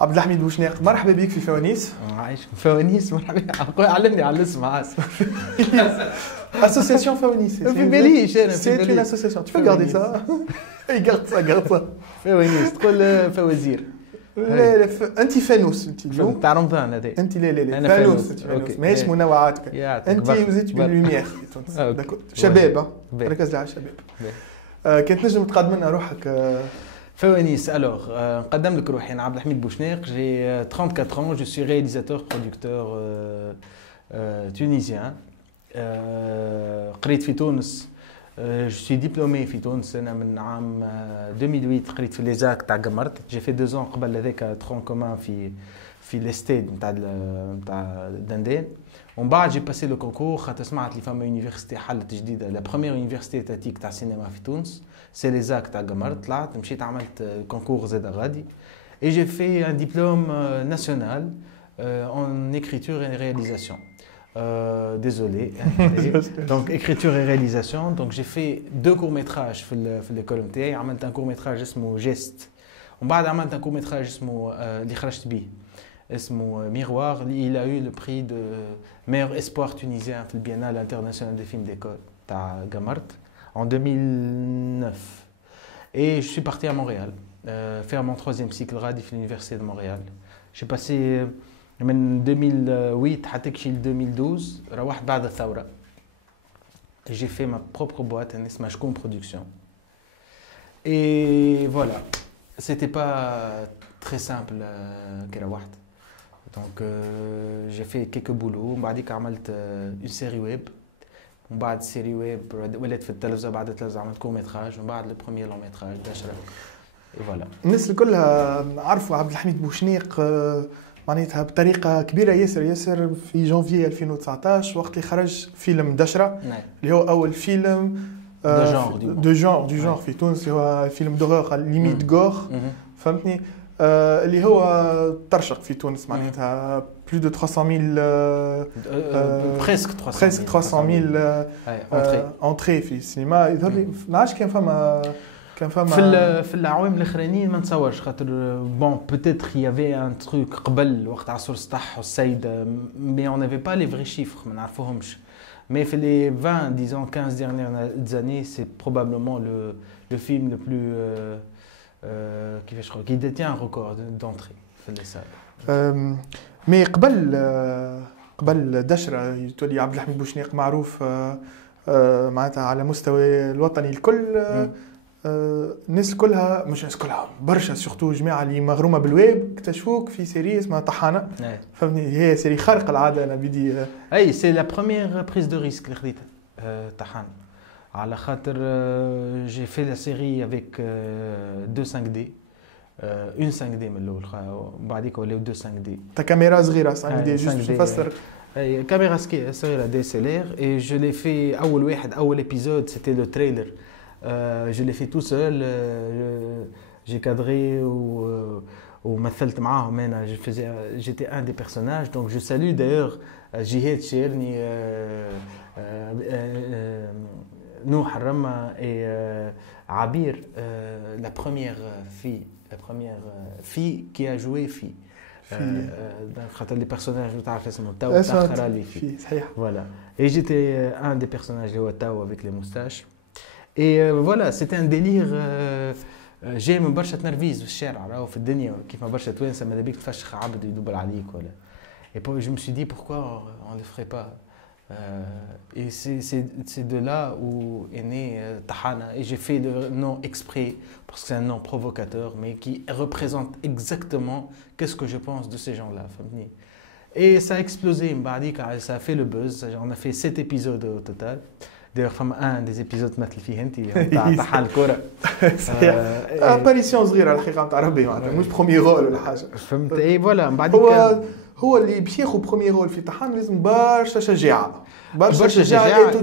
عبد الحميد بوشناق، مرحبا بك في فوانيس. عايش فوانيس، مرحبا. علمني على الاسم عاس. Association فوانيس. في باليش انا، C'est une association. Tu peux garder ça. Garde ça. فوانيس تقول فوازير. لا لا انت فانوس انت اليوم. تاع رمضان هذا. انت لا لا لا أنا فانوس. فانوس. ماهيش منوعات. انت وزيت باللوميير في تونس. شباب ركز على الشباب. كنت نجم تقدم لنا روحك. فوانيس. Alors, نقدم لك روحي. أنا عبد الحميد بوشناق, j'ai 34 ans, je suis réalisateur, producteur tunisien. قريت في تونس. Je suis diplômé في تونس أنا من عام 2008. قريت في ليزاك تاع قمرت. J'ai fait 2 ans قبل هذاك ترون كومان في ليستيد نتاع دندان. ومن بعد j'ai passé le concours خاطر سمعت لي فما يونيفرسيتي حلت جديدة. La première université étatique تاع السينما في تونس c'est ليزاك تاع قمرت. طلعت مشيت عملت كونكور زاد غادي. Et j'ai fait un diplôme national en écriture et réalisation. Désolé. Donc écriture et réalisation. Donc j'ai fait 2 courts-métrages في l'école نتاعي. عملت un court-métrage اسمه Geste. ومن بعد عملت un court-métrage اسمه اللي خرجت بيه اسمه Miroir. Il a eu le prix de meilleur espoir tunisien في البيانال international des films d'école تاع قمرت en 2009. Et je suis parti à Montréal faire mon 3e cycle غادي في l'université de Montréal. J'ai passé من 2008 حتى كشي ل 2012. روحت بعد الثورة. J'ai fait ma propre boîte اسمها شكون production. Et voilà, c'était pas très simple كي روحت. Donc j'ai fait quelques boulots. ومن بعديك عملت une série web. ومن بعد série web ولات في التلفزة. بعد التلفزة عملت كور ميتراج. ومن بعد le premier long métrage دشرة. Et voilà. الناس كلها عرفوا عبد الحميد بوشناق معناتها بطريقه كبيره ياسر في جانفي 2019 وقت اللي خرج فيلم دشرة اللي هو اول فيلم دو جونر في تونس اللي هو فيلم دورور ليميت غور فهمتني اللي هو طرشق في تونس معناتها بلو دو 300,000 بريسك 300,000 انتري في السينما. يظهر لي ما نعرفش كان فما في العوام الاخرانيين ما نتصورش خاطر بون بوتيتر يافي ان تروك قبل وقت عصور السطح والسيد مي اون نافي با لي فري شيفر ما نعرفوهمش. مي في لي 20 disons 15 dernières années c'est probablement le film le plus كيفاش نقول qui détient un record d'entrée في السال. مي قبل دشرة تولي عبد الحميد بوشناق معروف معناتها على مستوى الوطني الكل. الناس كلها مش الناس كلها برشا سورتو جماعه اللي مغرومه بالويب اكتشفوك في سيري اسمها طحانه. فهمني هي سيري خارقه العاده. انا بدي اي سي لا بروميير بريز دو ريسك اللي خديتها طحانه على خاطر جي في لا سيري افيك 2 5 دي اون 5 دي من الاول وبعديك ولاو 2 5 دي تا كاميرا صغيره 5 دي جوست باش نفسر. اي كاميرا صغيره دي سي ال ار. اي جو لي في اول واحد اول ابيزود سيتي لو تريلر. Je l'ai fait tout seul, j'ai cadré ou مثلت معاهم أنا. J'étais un des personnages. Donc je salue d'ailleurs Jihad Cherni, Nouh Rama et Abir, la première fille qui a joué fille. خاطر les personnages تعرف اسمه تاو تاخر لي فيه. Voilà. Et j'étais un des personnages اللي هو تاو avec les moustaches. Et voilà, c'était un délire. جاي من برشا تنرفيز في الشارع راهو في الدنيا كيف ما برشا توانسه ماذا بيك تفشخ عبد يدبر عليك ولا. Et je me suis dit pourquoi on le ferait pas. Et c'est de là où est né Tahana. Et j'ai fait le nom exprès parce que c'est un nom provocateur mais qui représente exactement qu'est-ce que je pense de ces gens-là. Et ça a explosé. Ça a fait le buzz. On a fait 7 épisodes au total. D'ailleurs, un des épisodes مثل فيه انت تاع الكره صحيح اباريسيون صغيره الحقيقه نتاع ربي معناتها مش بروميير رول ولا حاجه. فهمت اي فوالا. من بعد هو اللي باش ياخذ بروميير رول في طحان لازم برشا شجاعه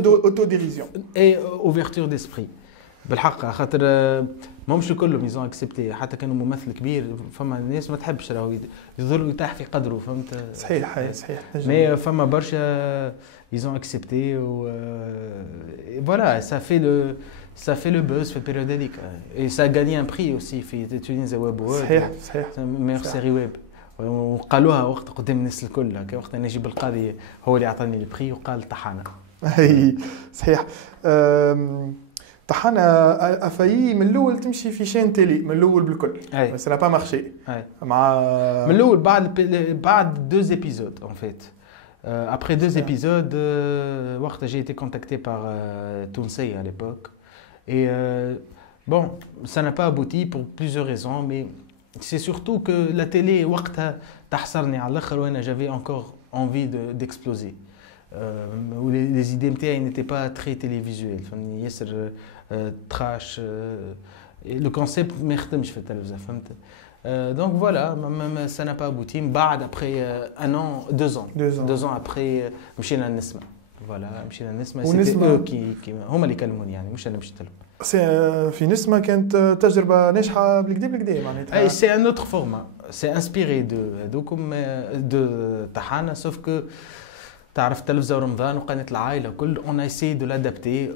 اوتو ديريزيون اي اوفرتور ديسبري بالحق خاطر ماهمش كلهم يزون اكسبتي. حتى كانوا ممثل كبير فما ناس ما تحبش راهو يظل يتاح في قدره. فهمت صحيح مي فما برشا ils ont accepté et voilà ça fait le buzz في البيريود هذيك. et ça a gagné un prix aussi في Tunis Web Award. صحيح meilleure série web. وقالوها وقت قدام الناس الكل. وقت نجيب القاضي هو اللي اعطاني البري وقال طحانه. اي صحيح. طحانه افاي من الاول تمشي في شين تيلي من الاول بالكل، بس لا با مارشي مع من الاول بعد 2 épisodes en fait. Après 2 épisodes, j'ai été contacté par Tounsei à l'époque. Et bon, ça n'a pas abouti pour plusieurs raisons, mais c'est surtout que la télé, j'avais encore envie d'exploser. Où les idées MTA n'étaient pas très télévisuelles. Trash. Le concept, donc voilà, ça n'a pas abouti. Après 1 an, 2 ans. 2 ans après, مشينا نسمع. Voilà, مشينا نسمع. C'était eux qui هم اللي كلموني يعني مش أنا مشيت لهم. في نسمة كانت تجربة ناجحة بالكدا معناتها. C'est un autre format. C'est inspiré de طحانة, sauf que تعرف تلفزة ورمضان وقناة العائلة كل on a essayé de l'adapter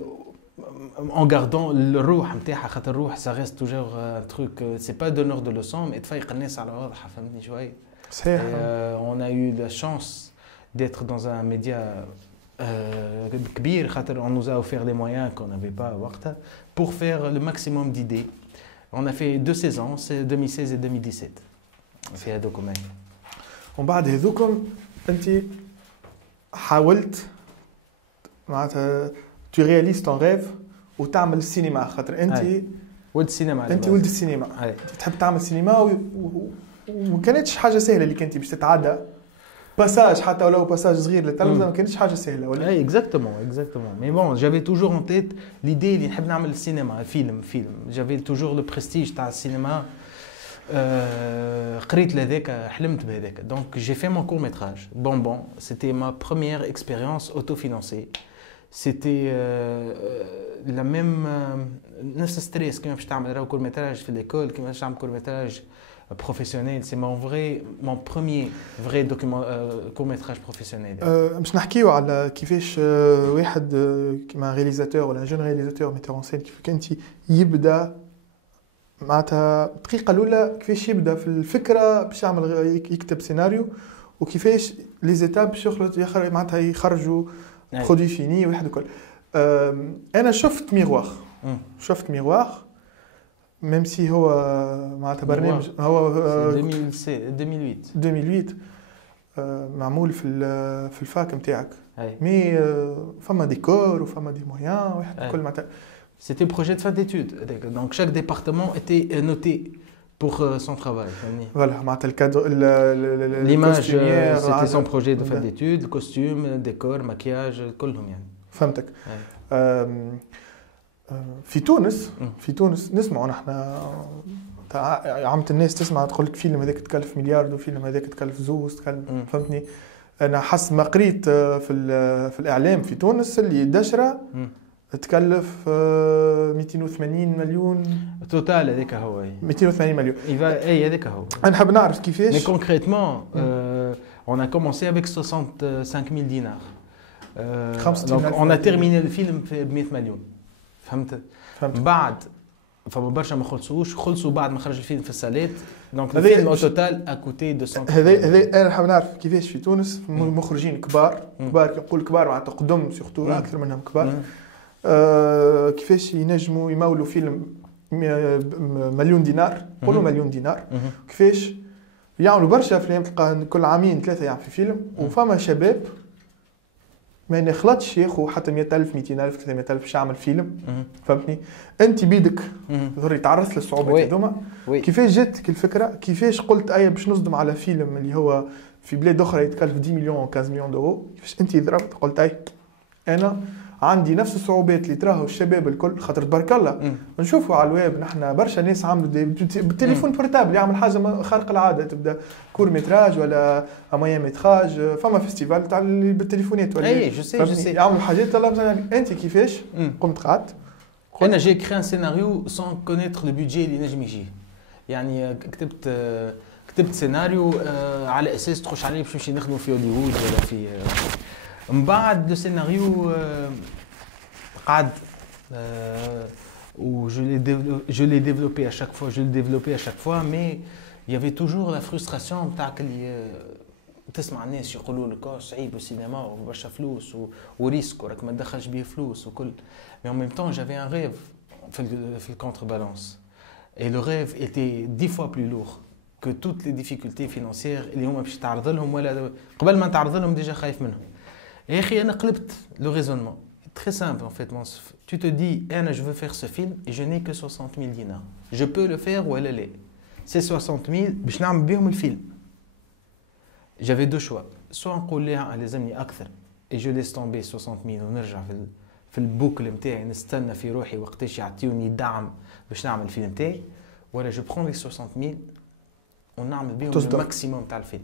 en gardant الروح نتاعها, خاطر الروح ça reste toujours un truc, c'est pas donneur de leçons mais تفيق الناس على واضحة, فهمتني شوي. صحيح. On a eu la chance d'être dans un média كبير, خاطر on nous a offert des moyens qu'on n'avait pas وقتها pour faire le maximum d'idées. On a fait 2 saisons, c'est 2016 et 2017 في هذوكم. ومن بعد هذوكم انت حاولت معناتها tu réalises ton rêve وتعمل السينما, خاطر انت ولد السينما. انت ولد السينما, تحب تعمل سينما وما كانتش حاجه سهله اللي كنتي باش تتعدى باساج, حتى ولو باساج صغير للتلفزه ما كانتش حاجه سهله ولا. اي exactement. Mais bon, j'avais toujours en tête l'idée اللي نحب نعمل السينما, فيلم. J'avais toujours le prestige تاع السينما. قريت لهذاك, حلمت بهذاك. Donc j'ai fait mon court métrage Bonbon. C'était ma première expérience autofinancée. C'était la même نفس ستريس كيما باش تعمل كور ميتراج في ليكول, كيما باش تعمل كور ميتراج professionnel. C'est mon premier vrai court métrage professionnel. باش نحكيو على كيفاش واحد كيما رياليزاتور ولا جون رياليزاتور ميتور اون سين كيف كنت يبدا معناتها الدقيقه الاولى, كيفاش يبدا في الفكره باش يعمل يكتب سيناريو, وكيفاش لي زيتاب باش معناتها يخرجوا برودوي فيني واحد الكل. انا شفت ميغوار ميم سي هو معناتها برنامج هو 2008 معمول في الفاك نتاعك, مي فما ديكور وفما دي مويان واحد الكل معناتها. C'était un projet de fin d'études. Donc chaque département était noté pour son travail. Voilà, l'image, c'était son projet de fin d'études, le costume, le décor, le maquillage, كلهم يعني. فهمتك. في تونس نسمعوا نحن عامة الناس تسمع تقول لك فيلم هذاك تكلف مليار وفيلم هذاك تكلف زوز فهمتني. انا حسب ما قريت في الاعلام في تونس اللي دشره تكلف 280 مليون توتال. هذاك هو 280 مليون. اي هذاك هو. انا حاب نعرف كيفاش. Mais concrètement, on a commencé avec 65 000 dinars. Donc on a terminé le film ب 100 مليون. فهمت. بعد فما برشا ما خلصوا بعد ما خرج الفيلم في السالات. دونك الفيلم او توتال اكوتي 200. هذا انا حاب نعرف كيفاش في تونس مخرجين كبار نقول كبار معناتها قدم سورتو اكثر منهم كبار, كيفاش ينجموا يمولوا فيلم مليون دينار, قولوا مليون دينار, كيفاش يعملوا برشا افلام تلقى كل عامين 3 يعمل في فيلم, وفما شباب ما يخلطش ياخو حتى 100,000 200,000 300,000 باش يعمل فيلم. فهمتني انت بيدك ضروري تعرضت للصعوبات هذوما. كيفاش جاتك الفكره, كيفاش قلت باش نصدم على فيلم اللي هو في بلاد اخرى يتكلف 10 مليون و 15 مليون دولار, كيفاش انت ضربت قلت انا عندي نفس الصعوبات اللي تراهو الشباب الكل, خاطر تبارك الله نشوفوا على الويب نحن برشا ناس عملوا بالتليفون بورتابل يعمل حاجه خارقه العاده, تبدا كور ميتراج ولا امايا ميتراج, فما فيستيفال تاع بالتليفونات ولا اي جو سي يعملوا حاجات. انت كيفاش قمت قعدت؟ انا جي كري ان سيناريو سون كونيتر لو بودجي اللي نجم يجي, يعني كتبت سيناريو على اساس تخش عليه باش نمشي نخدموا في هوليوود ولا في من بعد لو سيناريو قعد و je l'ai développé à chaque fois, mais il y avait toujours la frustration تاعك اللي تسمع الناس يقولوا لك صعيب السينما وبرشا فلوس وريسك وراك ما تدخلش بيه فلوس وكل. Mais en même temps, j'avais un rêve في الcontrebalance. Et le rêve était 10 fois plus lourd que toutes les difficultés financières اللي هما باش تعرض لهم ولا قبل ما تعرض لهم ديجا خايف منهم. يا اخي انا قلبت le raisonnement. Très simple en fait. Tu te dis, je veux faire ce film et je n'ai que 60 000 dinars. Je peux le faire ou elle l'est. Ces 60 000, باش نعمل بيهم الفيلم. J'avais deux choix. Soit نقول لها لازمني أكثر et je laisse tomber 60 000 ونرجع في البوكل نتاعي نستنى في روحي وقتاش يعطيوني دعم باش نعمل الفيلم نتاعي ولا je prends les 60 000 ونعمل بيهم الماكسيموم تاع الفيلم.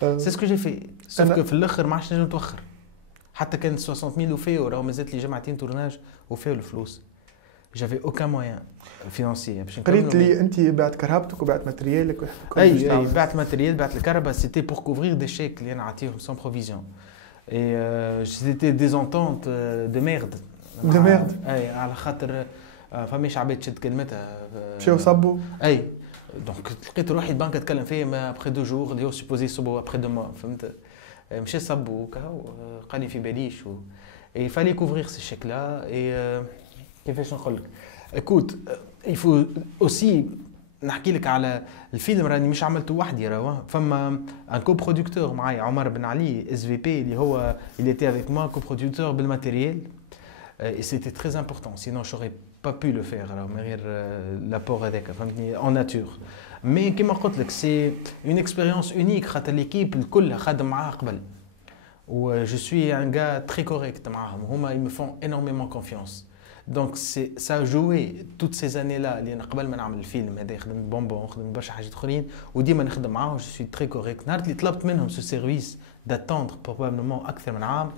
C'est ce que j'ai fait. Sauf que في الآخر ما عادش نجم نتوخر. حتى كانت 60 000 وفاو راهو مازالت لي جمعتين تورناج وفاو الفلوس. J'avais aucun moyen financier. قريت لي انت بعت كرهبتك وبعت ماتريالك اي بعت ماتريال بعت الكهرباء سيتي بور كوفرير دي شيك اللي انا عطيهم سون بروفيزيون اي سيتي دي زونتونت دو ميرد اي على خاطر فماش عباد تشد كلمتها مشاو صبوا اي دونك لقيت روحي البنك تكلم فيا ما ابخي دو جور اللي هو سوبوزي يصبوا ابخي دو موا فهمت مشى صبوا قال لي في باليش اي فالي كوفرير سي شيك لا اي كيفاش نقول لك écoute il faut aussi نحكي لك على الفيلم راني مش عملته وحدي راهو فما ان كوبرودكتور معايا عمر بن علي اس في بي اللي هو il était avec moi كوبرودكتور بالماتيريال et c'était très important sinon j'aurais pas pu le faire راهو من غير لابور هذاك فهمتني en nature mais كيما قلت لك c'est une expérience unique خاطر ليكيب الكل خدم معاها قبل و je suis un gars très correct معاهم هما ils me font énormément confiance. Donc ça a joué toutes ces années-là اللي أنا قبل ما نعمل الفيلم هذا خدمت بونبون خدمت برشا حاجات أخرين وديما نخدم معاهم je suis très correct. نهار اللي طلبت منهم ce service d'attendre probablement أكثر من عام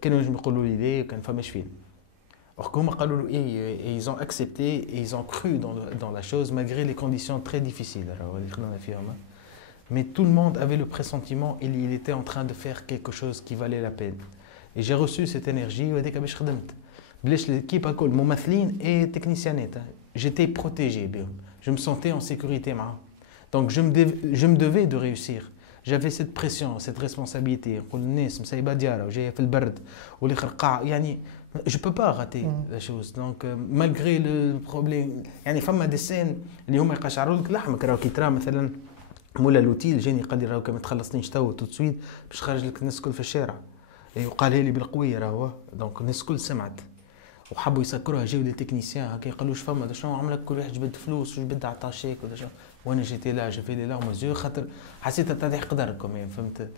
كانوا ينجموا يقولوا لي ليه كان فماش فيلم. Or هما قالوا له إيه ils ont accepté et ils ont cru dans la chose malgré les conditions très difficiles اللي خدمنا فيهم. Mais tout le monde avait le pressentiment il était en train de faire quelque chose qui valait la peine. Et j'ai reçu cette énergie وهذيك باش خدمت بلاش l'équipe الكل ممثلين et technicienات j'étais protégé بهم je me sentais en sécurité معاهم donc je me devais de réussir j'avais cette pression cette responsabilité نقول الناس مسيبه ديارها وجايه في البرد والاخر قاع يعني je peux pas rater la chose donc malgré le problème يعني فما دي سين اللي هما يقشعروا لك لحمك راهو كي ترى مثلا مولا لوتيل جاني قال لي راهو كي ما تخلصنيش تو تسويد باش خرج لك الناس الكل في الشارع وقالها لي بالقويه راهو دونك الناس الكل سمعت وحبوا يسكروها جاو لي تكنيسيان هكا يقولوا واش فما شنو عملك كل واحد جبد فلوس وجبد عطا شيك ولا شنو وانا جيتي لا جافي لي لا مزيو خاطر حسيت تضيع قدركم يعني فهمت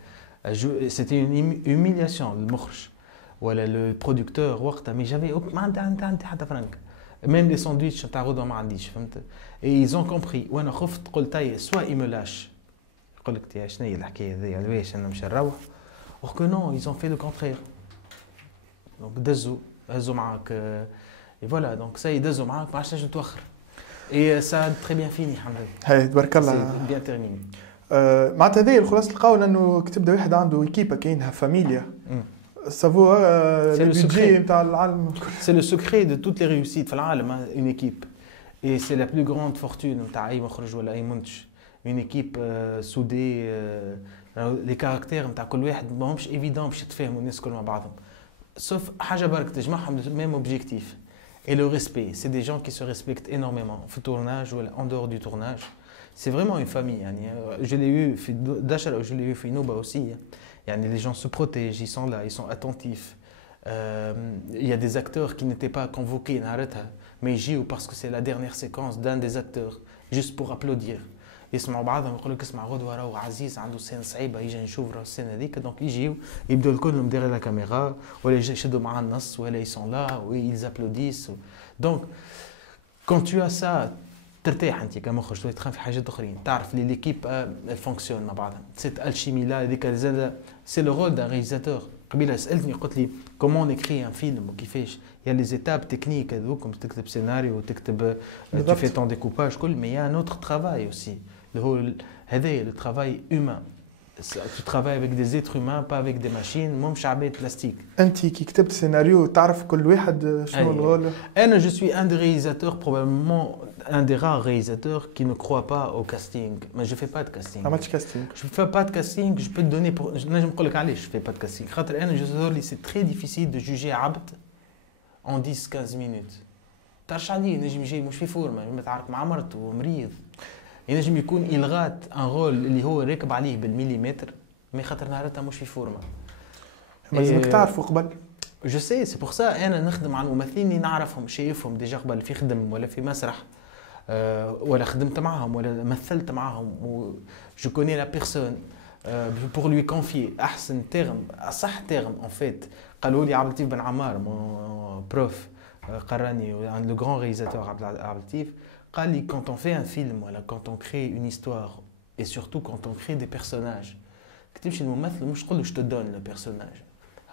سيتي اون هوميلياسيون للمخرج ولا لو برودكتور وقتها مي جافي ما عندي حتى فرنك ميم لي ساندويتش تاع غدوه ما عنديش فهمت اي زون كومبري وانا خفت قلت اي سوا ايمولاش يقول لك شنو هي الحكايه هذيا علاش انا مش نروح Or que non, ils ont fait le contraire. Donc, دزوا معاك. Et voilà, donc ça, دزوا معاك ما عادش نتوخر. Et ça a très bien fini, الحمد لله. هاي تبارك الله. C'est bien terminé. معناتها هذه الخلاصة القول انه كتبدا واحد عنده ايكيبا كاينها فاميليا. سافو البيدجي نتاع العالم. C'est le secret de toutes les réussites في العالم, une équipe. Et c'est la plus grande fortune نتاع أي مخرج ولا أي منتج. Une équipe soudée. لي كاركتير نتاع كل واحد ماهمش ايفيدون باش يتفاهموا الناس كل مع بعضهم سوف حاجه برك تجمعهم ميم اوبجيكتيف et le respect c'est des gens qui se respectent énormément في التورناج ولا en dehors du tournage c'est vraiment une famille يعني je l'ai eu في دشرة je l'ai eu في نوبة aussi يعني les gens se protègent ils sont là ils sont attentifs il y a des acteurs qui n'étaient pas convoqués نهارتها mais ils jouent parce que c'est la dernière séquence d'un des acteurs juste pour applaudir يسمعوا بعضهم يقولوا لك اسمع غدوه راهو عزيز عنده سين صعيبه يجي نشوف راهو السين هذيك دونك يجيو يبداو الكلهم دير لا كاميرا ولا يشدوا معاه النص ولا يسون لا ويز ابلوديس دونك كون تو سا ترتاح انت كمخرج تولي تخاف في حاجات اخرين تعرف لي ليكيب فونكسيون مع بعضها سيت الشيمي لا هذيك زاد سي لو رول دان ريزاتور قبيله سالتني قلت لي كومون نكري ان فيلم وكيفاش يا لي زيتاب تكنيك هذوك تكتب سيناريو وتكتب تو في طون ديكوباج كل مي يا ان اوتر ترافاي اوسي اللي هو هذايا لو ترافاي هيومان Tu travailles avec des êtres humains, pas avec des machines, مش عباد plastique. انت كي كتبت سيناريو تعرف كل واحد شنو الغول؟ Je suis un des réalisateurs, probablement un des rares réalisateurs qui ne croit pas au casting. Mais je fais pas de casting. عملتش كاستينغ. Je fais pas de casting, je peux te donner pour je نقول لك علاش je fais pas de casting. خاطر c'est très difficile de juger عبد en 10-15 minutes. تعرفش عليه نجم يجي مش في فورمه، متعارك مع مرته ومريض. ينجم يكون إلغات ان رول اللي هو راكب عليه بالمليمتر، مي خاطر نهارتها مش في فورمه. لازمك تعرفوا قبل. جو سي سي بور سا انا نخدم على الممثلين اللي نعرفهم شايفهم ديجا قبل في خدم ولا في مسرح ولا خدمت معهم ولا مثلت معهم و جو كوني لا بيرسون بور لوي كونفي احسن تيرم اصح تيرم ان فيت. قالوا لي عبد اللطيف بن عمار مون بروف قراني لو غران رياليزاتور عبد اللطيف قال لي quand on fait un film ولا quand on crée une histoire et surtout quand on crée des personnages كتمشي الممثل مش تقول له je te donne le personnage.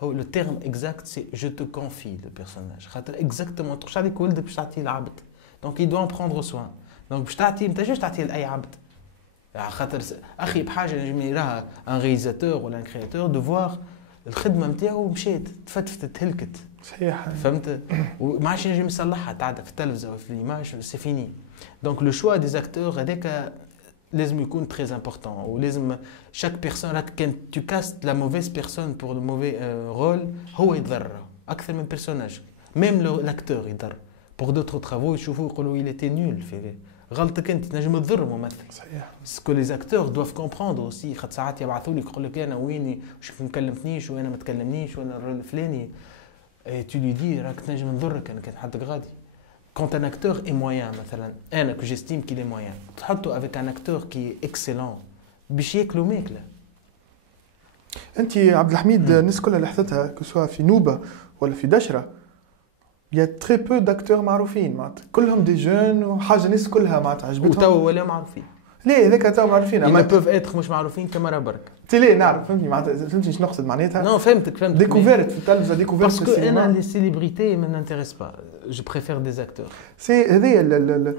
Le terme exact, c'est je te confie le personnage. Exactement. Tu sais quoi le بتعطيه العبد. Donc il doit en prendre soin. Donc بتعطيه أنت جوش تعطيه لأي عبد. خاطر أخي بحاجة نجم يراها un réalisateur ولا un créateur de voir الخدمة نتاعو مشات تفتفت تهلكت. صحيح. فهمت؟ وما عادش نجم يصلحها تعدى في التلفزة وفي الإيماج سي فيني. Donc le choix des acteurs هذاك لازم يكون très important ولازم chaque personne quand tu castes la mauvaise personne pour le mauvais rôle هو يضر أكثر من personnage même l'acteur يضر pour d'autres travaux يشوفوا يقولوا il était nul في غلطك أنت تنجم تضر الممثل. صحيح. ce que les acteurs doivent comprendre aussi خاطر ساعات يبعثوا لك يقول لك أنا ويني وش ما كلمتنيش وأنا ما تكلمنيش وأنا الرول الفلاني et tu lui dis راك تنجم نضرك أنا كان حدك غادي. Quand un acteur est moyen, مثلا que j'estime qu'il est moyen, تحطه avec un acteur qui est excellent, باش ياكلوا ماكله. انت عبد الحميد الناس كلها اللي حثتها كسوا في نوبه ولا في دشره يا تري بو داكتور معروفين معناتها كلهم دي جون وحاجه الناس كلها معناتها عجبتهم. وتوا ولا معروفين. ليه هذاك تو معروفين اما بوف اتر مش معروفين كما برك. ليه نعرف فهمتني معناتها فهمتني شنو نقصد معناتها. نو فهمتك ديكوفيرت في التلفزه ديكوفيرت في السينما. باسكو انا لي سيليبريتي ما نانتيريس با جو بريفير دي اكتور. سي هذايا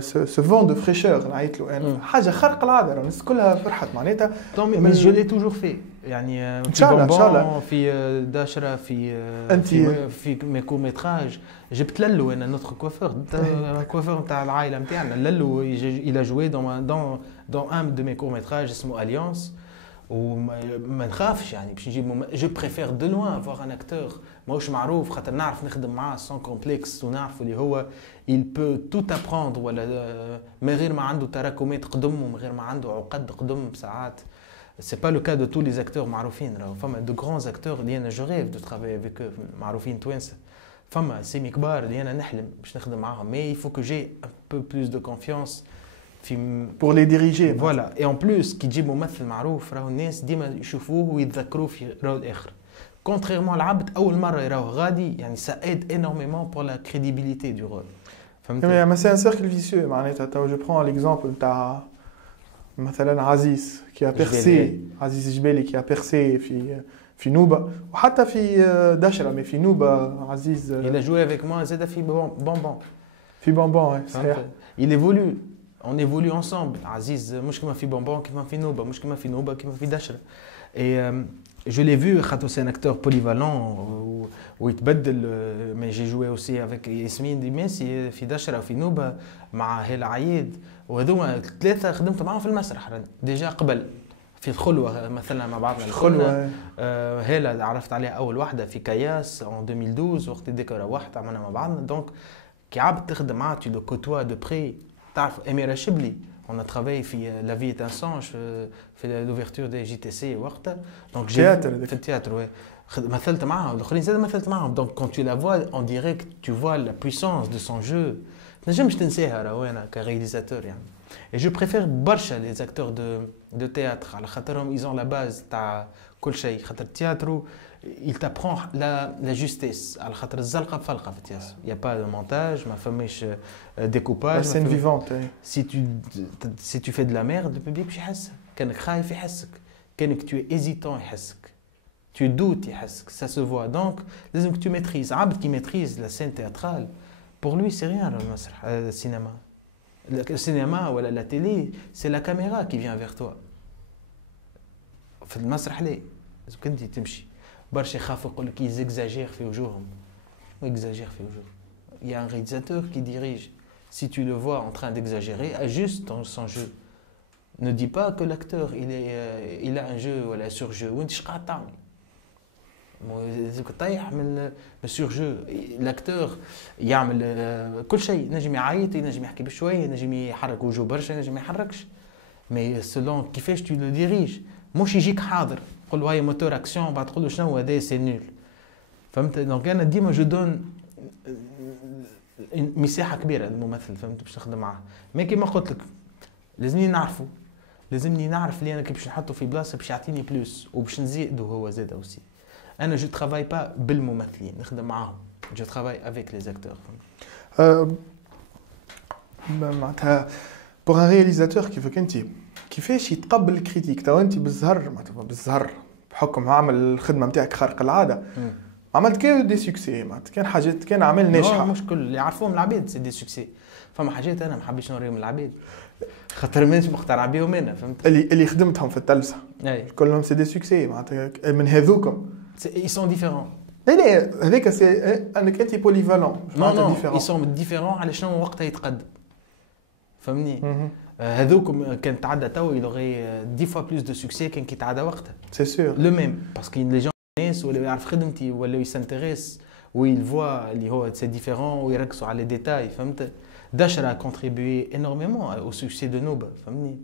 سو فون دو فريشور نعيط له انا حاجه خارقه العاده الناس كلها فرحت معناتها. مي جو لي توجور في يعني ان شاء الله في داشره في ميكو ميتراج جبت للو انا نوتر كوافور الكوافور نتاع العائله نتاعنا للو il a joué dans un de mes courts métrages اسمه اليانس وما نخافش يعني باش نجيب جو بريفير دو لوان افوار ان اكتور ماهوش معروف خاطر نعرف نخدم معاه سون كومبلكس ونعرف اللي هو il peut tout apprendre ولا من غير ما عنده تراكمات قدم ومن غير ما عنده عقد قدم بساعات. C'est pas le cas de tous les acteurs معروفين راهو فما de grands acteurs اللي انا جو ريف دو ترافاي avec eux معروفين توانسه فما سيمي كبار اللي انا نحلم باش نخدم معاهم mais il faut que j'ai un peu plus de confiance pour les diriger. Voilà et en plus كي تجيب ممثل معروف راهو الناس ديما يشوفوه ويتذكروه في رول اخر contrairement العبد اول مره يراوه غادي يعني ça aide énormément pour la crédibilité du rôle. فهمت؟ mais c'est un cercle vicieux معناتها تو je prends l'exemple تاع مثلا عزيز كي بيرسي عزيز جبالي كي بيرسي في نوبة وحتى في دشرة مي في نوبة عزيز il a joué avec moi زاد في بونبون في بونبون صحيح il évolue on évolue ensemble عزيز مش كما في بونبون كما في نوبة مش كما في نوبة كما في دشرة et je l'ai vu خاطر c'est un acteur polyvalent ويتبدل mais j'ai joué aussi avec ياسمين ديماسي في دشرة وفي نوبة مع هيلا عيد وهذوما ثلاثة خدمت معاهم في المسرح ديجا قبل في الخلوة مثلا مع بعضنا الخلوة هيلا عرفت عليها أول واحدة في كياس en 2012 وقت الديكورة واحدة عملنا مع بعضنا دونك كي عبد تخدم معاه tu le côtoies de près تعرف أميرة شبلي on a travaillé في La vie est un songe في l'ouverture des JTC وقتها دونك في التياتر مثلت معاهم الآخرين زاد مثلت معاهم دونك quand tu la vois en direct tu vois la puissance de son jeu نجمش تنساها راهو انا كرياليزاتور يعني et je préfère برشا les acteurs de théâtre على خاطرهم ils ont la base تاع كل شيء خاطر التياترو il t'apprend la justice على خاطر الزلقه بفلقه في التياتر il y a pas de montage ما فماش découpage c'est une vivante si tu fais de la merde le public باش يحسك كانك خايف يحسك كانك tu es hésitant يحسك tu doutes يحسك ça se voit donc لازم que tu maîtrises عبد qui maîtrise la scène théâtrale pour lui c'est rien le cinéma le cinéma ou la télé c'est la caméra qui vient vers toi في المسرح لا لازم كنتي تمشي برشا يخافوا يقول لك يزيكزاجير في وجوههم ويكزاجير في وجوههم. Il y a un réalisateur qui dirige. Si tu le vois en train d'exagérer, ajuste son jeu. Ne dis pas que l'acteur il a un jeu ou un surjeu. وانت اش قاعد تعمل؟ طايح من السورجو. الاكتور يعمل كل شيء، نجم يعيط، ينجم يحكي بشويه، ينجم يحرك وجهه برشا، ينجم ما يحركش. مي سولون كيفاش تو لو ديريج، مش يجيك حاضر تقول له هاي موتور اكسيون بعد تقول له شنو هذا سي نول. فهمت؟ دونك انا ديما جو دون مساحه كبيره للممثل، فهمت، باش نخدم معاه. مي كيما قلت لك لازمني نعرف اللي انا كي باش نحطه في بلاصه باش يعطيني بلوس وباش نزيدو هو زاد اوسي. انا جو ترافاي با بالممثلين، نخدم معاهم، جو ترافاي افيك لي زاكتور. معناتها بوغ ان رياليزاتور كيفك انت كيفاش يتقبل الكريتيك؟ تو انت بالزهر بحكم عمل الخدمه نتاعك خارق العاده عملت كان دي سوكسي، معناتها كان حاجات كان عمل ناجحه. مش كل اللي يعرفوهم العباد سي دي سوكسي، فما حاجات انا ما حبيتش نوريهم العباد خاطر مانيش مقتنع بهم انا، فهمت؟ اللي خدمتهم في التلسه كلهم سي دي سوكسي، معناتها من هذوكم ils sont différents. لا هذاك سي انك انت بوليفالون. نو ils sont différents على شنو وقتها يتقدم، فهمني؟ هذوك كان تعدى تو يلغي 10 fois plus de succès كان كي تعدى وقتها. سي سور لو ميم باسكو لي جون ناس ولا يعرف خدمتي ولا يسانتيريس ويل فوا اللي هو سي ديفيرون ويركزوا على لي ديتاي، فهمت؟ داشرا كونتريبيي انورميمون او سوكسي دو نوبا، فهمني؟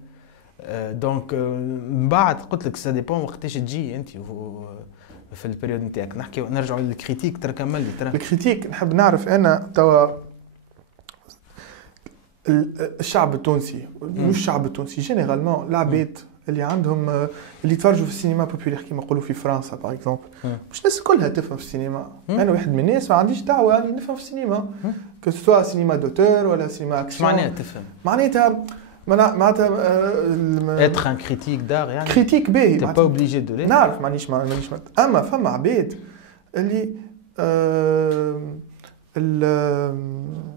دونك من بعد قلت لك سا ديبون وقتاش تجي انت في البريود نتاعك. نحكي نرجعوا للكريتيك، ترى كمل لي الكريتيك. نحب نعرف انا توا الشعب التونسي مش الشعب التونسي جينيرالمون العباد اللي عندهم اللي يتفرجوا في السينما بوبولير كيما نقولوا في فرنسا باغ اكزومبل، مش الناس كلها تفهم في السينما. انا واحد من الناس ما عنديش دعوه يعني نفهم في السينما، كو سوا سينما دوتور ولا سينما اكسيون. معناتها تفهم معناتها اتر ان كريتيك دار يعني كريتيك باهي تي با اوبليجي دو لي نعرف مانيش اما فما عباد اللي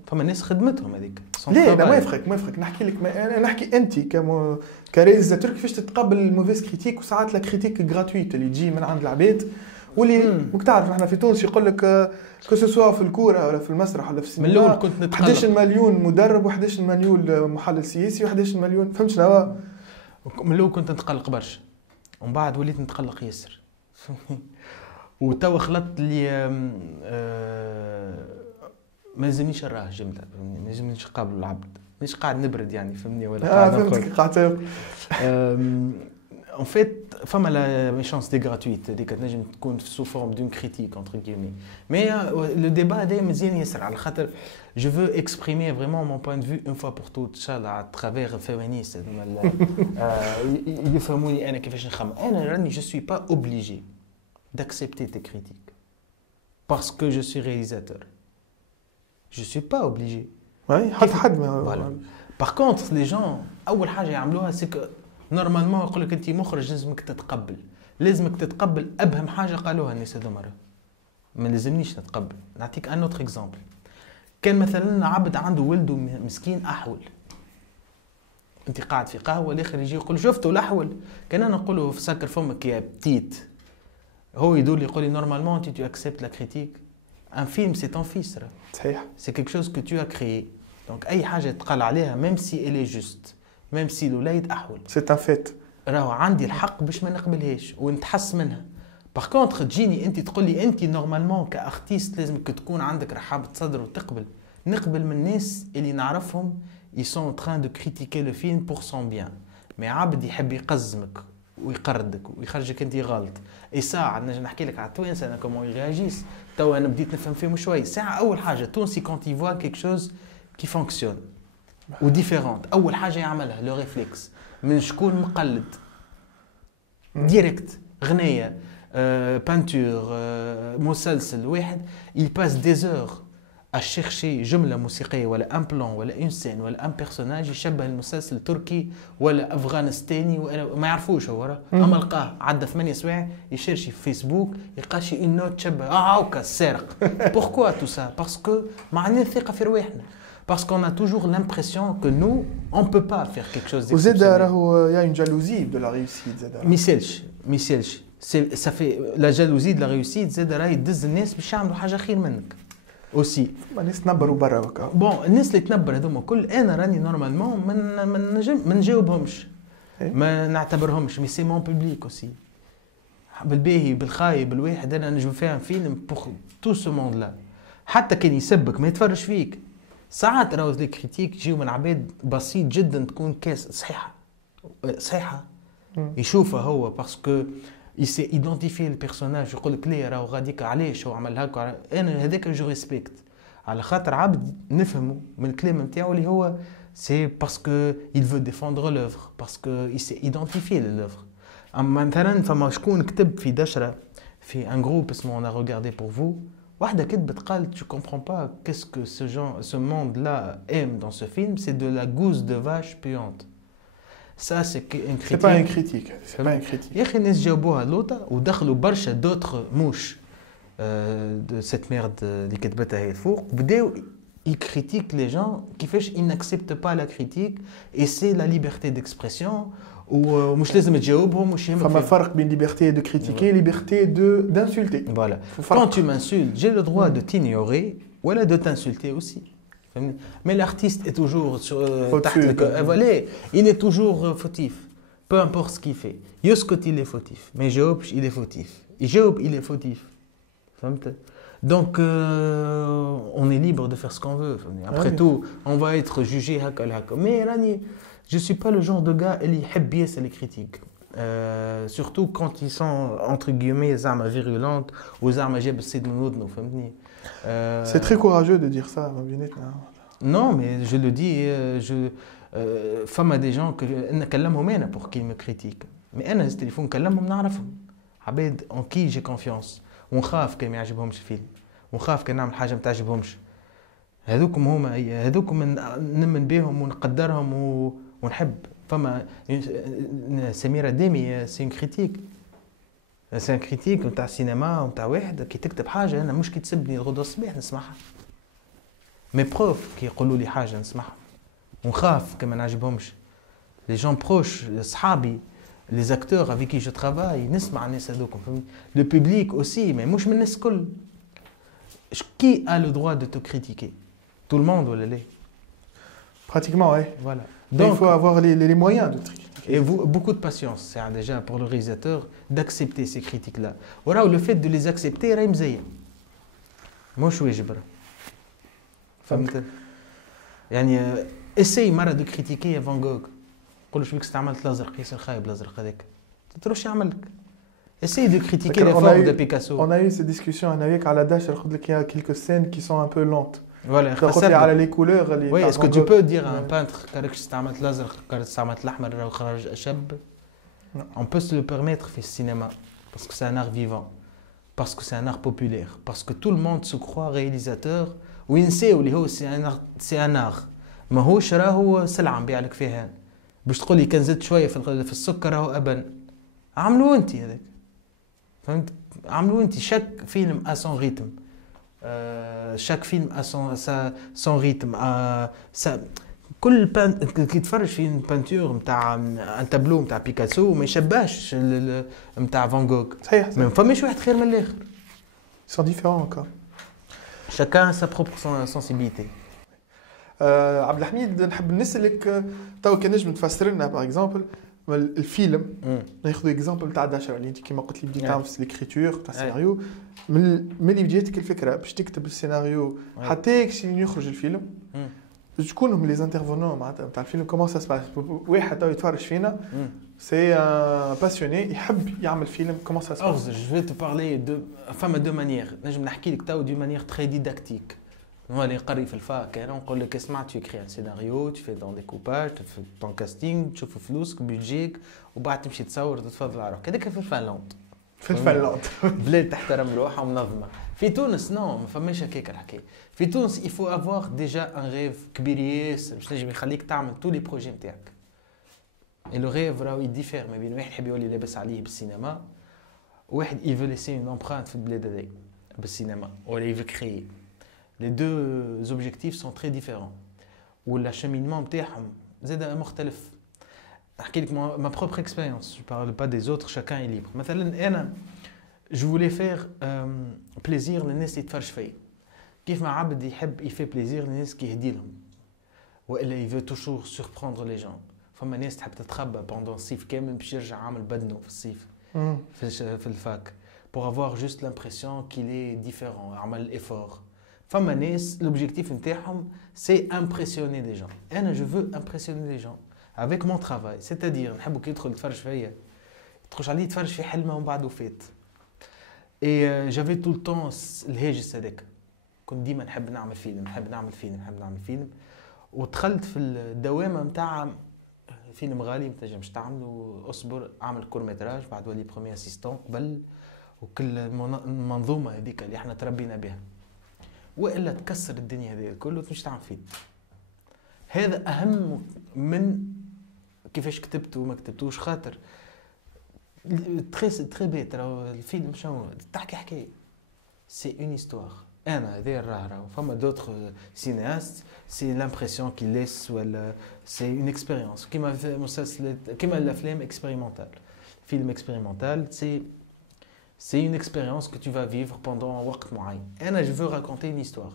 فما ناس خدمتهم هذيك. لا انا موافقك نحكي لك انا نحكي انت كرياليزاتور كيفاش تتقبل الموفيز كريتيك وساعات لا كريتيك غراتويت اللي تجي من عند العباد واللي مك تعرف احنا في تونس يقول لك كو سوا في الكوره ولا في المسرح ولا في السينما. من الاول كنت نتقلق 11 مليون مدرب و11 مليون محلل سياسي و11 مليون، فهمت شنو؟ من الاول كنت نتقلق برشا ومن بعد وليت نتقلق ياسر وتوا خلطت لي ما لازمنيش نراه جمله، ما لازمنيش نقابل العبد، مش قاعد نبرد يعني، فهمني؟ ولا قاعد فهمتك قاعد en fait فما لا شانس دي غراتويت هذيك تنجم تكون سو فورم دون كريتيك انتر كيمي. مي لو ديبا دايما مزيان ياسر على خاطر جو فو اكسبريمي فريمون مون بوين دو فيو اون فوا بور توت ان شاء الله على ترافير الفيمينيست يفهموني انا كيفاش نخمم. انا راني جو سوي با اوبليجي d'accepter tes critiques parce que je suis réalisateur. Je suis pas obligé. Oui, حد ما. Voilà. Par contre, les gens أول حاجة يعملوها c'est que normalement يقول لك أنت مخرج لازمك تتقبل أبهم حاجة قالوها الناس هذو مرة. ما لازمنيش نتقبل. نعطيك un autre exemple. كان مثلا عبد عنده ولده مسكين أحول. أنت قاعد في قهوة الآخر يجي يقول شفتوا الأحول. كان أنا نقوله في سكر فمك يا بتيت. هو يدور لي يقول لي normalement tu acceptes la critique. Un film c'est ton fils. صحيح. C'est quelque chose que tu as créé. Donc أي حاجة تقال عليها même si elle est juste, même si الوليد أحول. C'est un fait. راهو عندي الحق باش ما نقبلهاش ونتحس منها. Par contre تجيني أنت تقول لي أنت normalement كأرتيست لازمك تكون عندك رحابة صدر وتقبل. نقبل من الناس اللي نعرفهم ils sont en train de critiquer le film pour son bien. mais عبد يحب يقزمك ويقردك ويخرجك انت غلط. اي ساعه نجي نحكي لك على التوانسه انا كومون يرياجيس. تو انا بديت نفهم فيهم شوي. ساعه اول حاجه تونسي كونت يفوا كيك شوز كي فونكسيون و ديفيرونت اول حاجه يعملها لو ريفلكس من شكون مقلد ديريكت غنيه بانتور مسلسل واحد il passe des heures à chercher جملة موسيقية ولا ان بلان ولا ان سين ولا ان بيرسوناج يشبه المسلسل التركي ولا افغانستاني ولا ما يعرفوش هو اما لقاه عدى 8 سوايع يشيرشي في فيسبوك يلقاشي ان نوت تشبه هاكا السارق. بوركوا تو سا؟ باسكو ما عندنا ثقة في رواحنا. parce qu'on a toujours l'impression que nous on peut pas faire quelque chose d'exceptionnel. وزاد راهو يا une jalousie de la réussite زاد. ميسالش ça fait la jalousie de la réussite زاد راهي تدز الناس باش يعملوا حاجه خير منك aussi. الناس تنبروا برا هكا. بون الناس اللي تنبر هذوما كل انا راني نورمالمون ما نجاوبهمش ما نعتبرهمش مي سي مون بوبليك اوسي. بالباهي بالخايب بالواحد انا نجم فيها فيلم بوغ تو سو موند لا. حتى كان يسبك ما يتفرج فيك. ساعات راهو لي كريتيك يجيو من عباد بسيط جدا تكون كاس صحيحه يشوفها هو باسكو يسي ايدونتيفي البيرسوناج يقول لك ليه راهو غاديك علاش هو عمل هكا انا هذاك جو ريسبكت على خاطر عبد نفهمه من الكلام نتاعو اللي هو سي باسكو il veut défendre l'œuvre باسكو il s'est identifié l'œuvre. اما مثلا فما شكون كتب في دشره في ان جروب اسمه on a regardé pour vous واحدة كتبت قالت tu comprends pas qu'est-ce que ce monde-là aime dans ce film, c'est de la gousse de vache puante. Ça c'est une critique. C'est pas une critique. C'est pas une critique. يا أخي الناس جاوبوها لوطا ودخلوا برشا d'autres mouches de cette merde اللي كتبتها هي الفوق بداو ils critiquent les gens كيفاش ils n'acceptent pas la critique et c'est la liberté d'expression. ومش لازم تجاوبهم وش يهمك. فما فرق بين liberté de critiquer et liberté d'insulter. Voilà. Quand tu m'insultes, j'ai le droit de t'ignorer ou de t'insulter aussi. Mais l'artiste est toujours voilà, il est toujours fautif. Peu importe ce qu'il fait. Yoskot il est fautif, mais Job il est fautif. Job il est fautif. Donc on est libre de faire ce qu'on veut. Après tout, on va être jugé haka. Mais Rani, je suis pas le genre de gars qui aime bien les critiques. Surtout quand ils sont entre guillemets les armes virulentes ou les armes جاب السيد من ودنه فهمتني. C'est très courageux de dire ça. Non mais je le dis فما des gens que نكلمهم انا pour qu'ils me critiquent. Mais انا التليفون نكلمهم نعرفهم. عباد en qui j'ai confiance. ونخاف كي ما يعجبهمش الفيلم. ونخاف كي نعمل حاجه ما تعجبهمش. هذوكم هما هذوكم نمن بهم ونقدرهم ونحب. فما سميرة ديمي سي كريتيك سي كريتيك نتاع السينما ونتاع واحد كي تكتب حاجه انا مش كي تسبني الغدوه الصباح نسمعها مي بروف كي يقولوا لي حاجه نسمعها ونخاف كما نعجبهمش لي جون بروش صحابي لي زاكتور افيك كي جو ترافاي نسمع الناس هذوكم فهمتني لو بوبليك اوسي مي مش من الناس الكل كي ا لو دروا دو تو كريتيكي تو الموند ولا لا pratiquement ouais voilà. Donc, il faut avoir les moyens de critiquer. Et beaucoup de patience, c'est déjà pour le réalisateur d'accepter ces critiques-là. Voilà, le fait de les accepter, c'est مزيان. مش واجب. فهمت؟ يعني essaye مرة de critiquer Van Gogh. قول له شو بك استعملت الأزرق ياسر خايب الأزرق هذاك. تروح يعمل لك. Essaye de critiquer les formes de Picasso. On a eu cette discussion avec Aladash, il y a quelques scènes qui sont un peu lentes. Voilà, على les couleurs. Oui, est-ce que tu peux dire à un peintre كارك استعملت الأزرق كارك استعملت الأحمر راهو خرج شاب؟ On peut se le permettre في السينما parce que c'est un art vivant, parce que c'est un art populaire, parce que tout le monde se croit réalisateur وينساو اللي هو c'est un art. ماهوش راهو سلعة نبيع لك فيها. باش تقول لي كان زدت شوية في السكر راهو أبن. عملوا أنت هذاك. فهمت؟ عملوا أنت chaque film a son rythme. chaque film a son rythme كل كي تفرج في بانتور نتاع ان تابلو نتاع بيكاسو ما يشبهش نتاع فان جوغ صحيح ما فماش واحد خير من الاخر sont différents encore chacun sa propre sensibilité. عبد الحميد نحب نسالك تو كان نجم تفسر لنا باغ اكزومبل الفيلم ناخذ اكزومبل تاع داشر اللي انت كيما قلت لي بديت تعمل في ليكريتور تاع السيناريو من اللي بديتك الفكره باش تكتب السيناريو حتى يخرج الفيلم شكون هم لي زانترفونون معناتها تاع الفيلم كومون سا سباس واحد تو يتفرج فينا سي باسيوني يحب يعمل فيلم كومون سا سباس جو في تو بارلي دو فما دو مانيير نجم نحكي لك تو دو مانيير تري ديداكتيك هو اللي يقري في الفاك انا نقول لك اسمع تو كري ان سيناريو تو في دون ديكوباج تو في طون كاستينغ تشوف فلوسك بيدجيك وبعد تمشي تصور تتفضل على روحك هذاك في الفنلند في الفنلند بلاد تحترم روحها ومنظمه في تونس نو ما فماش هكاك الحكايه في تونس il faut avoir déjà un rêve كبير ياسر باش نجم يخليك تعمل tous les projets نتاعك et le rêve راهو يديفير ما بين واحد يحب يولي لاباس عليه بالسينما وواحد il veut laisser une empreinte في البلاد هذيك بالسينما ولا il veut créer les deux objectifs sont très différents ولا cheminement نتاعهم زاد مختلف. نحكي لك ma propre expérience, je parle pas des autres, chacun est libre. مثلا انا je voulais faire plaisir للناس اللي تفرج فيا. كيف ما عبد يحب يفي plaisir للناس كي يهدي لهم والا il veut toujours surprendre les gens. فما ناس تحب تتخبى pendant الصيف كامل باش يرجع عامل بدنه في الصيف في الفاك pour avoir juste l'impression qu'il est différent, عمل effort. فما ناس l'objectif نتاعهم c'est impressionner les gens. انا je veux impressionner les gens avec mon travail, c'est-à-dire نحبو كي يدخل يتفرج فيا تخش عليه يتفرج في حلمه ومن بعد وفات. et j'avais tout le temps الهاجس هذاك. كنت ديما نحب نعمل فيلم ودخلت في الدوامه نتاع فيلم غالي ما تنجمش تعمله، اصبر اعمل كورميتراج بعد ولي برومي اسيستون قبل وكل المنظومه هذيك اللي احنا تربينا بها، والا تكسر الدنيا هذه كله مش تعمل فيلم. هذا اهم من كيفاش كتبت وما كتبتوش، خاطر تري بيت الفيلم شنو تحكي حكايه سي اون هيستوار. انا هذا الراه فما دوطخ سيناست سي لامبرسيون كي ليس ولا سي اون اكسبيريونس كيما مسلسلات كيما الافلام اكسبيريمونتال. فيلم اكسبيريمونتال سي اون اكسبيريونس كو تو فا فيفر بوندون وقت معين. انا جو فو راكونتي اون هيستوار.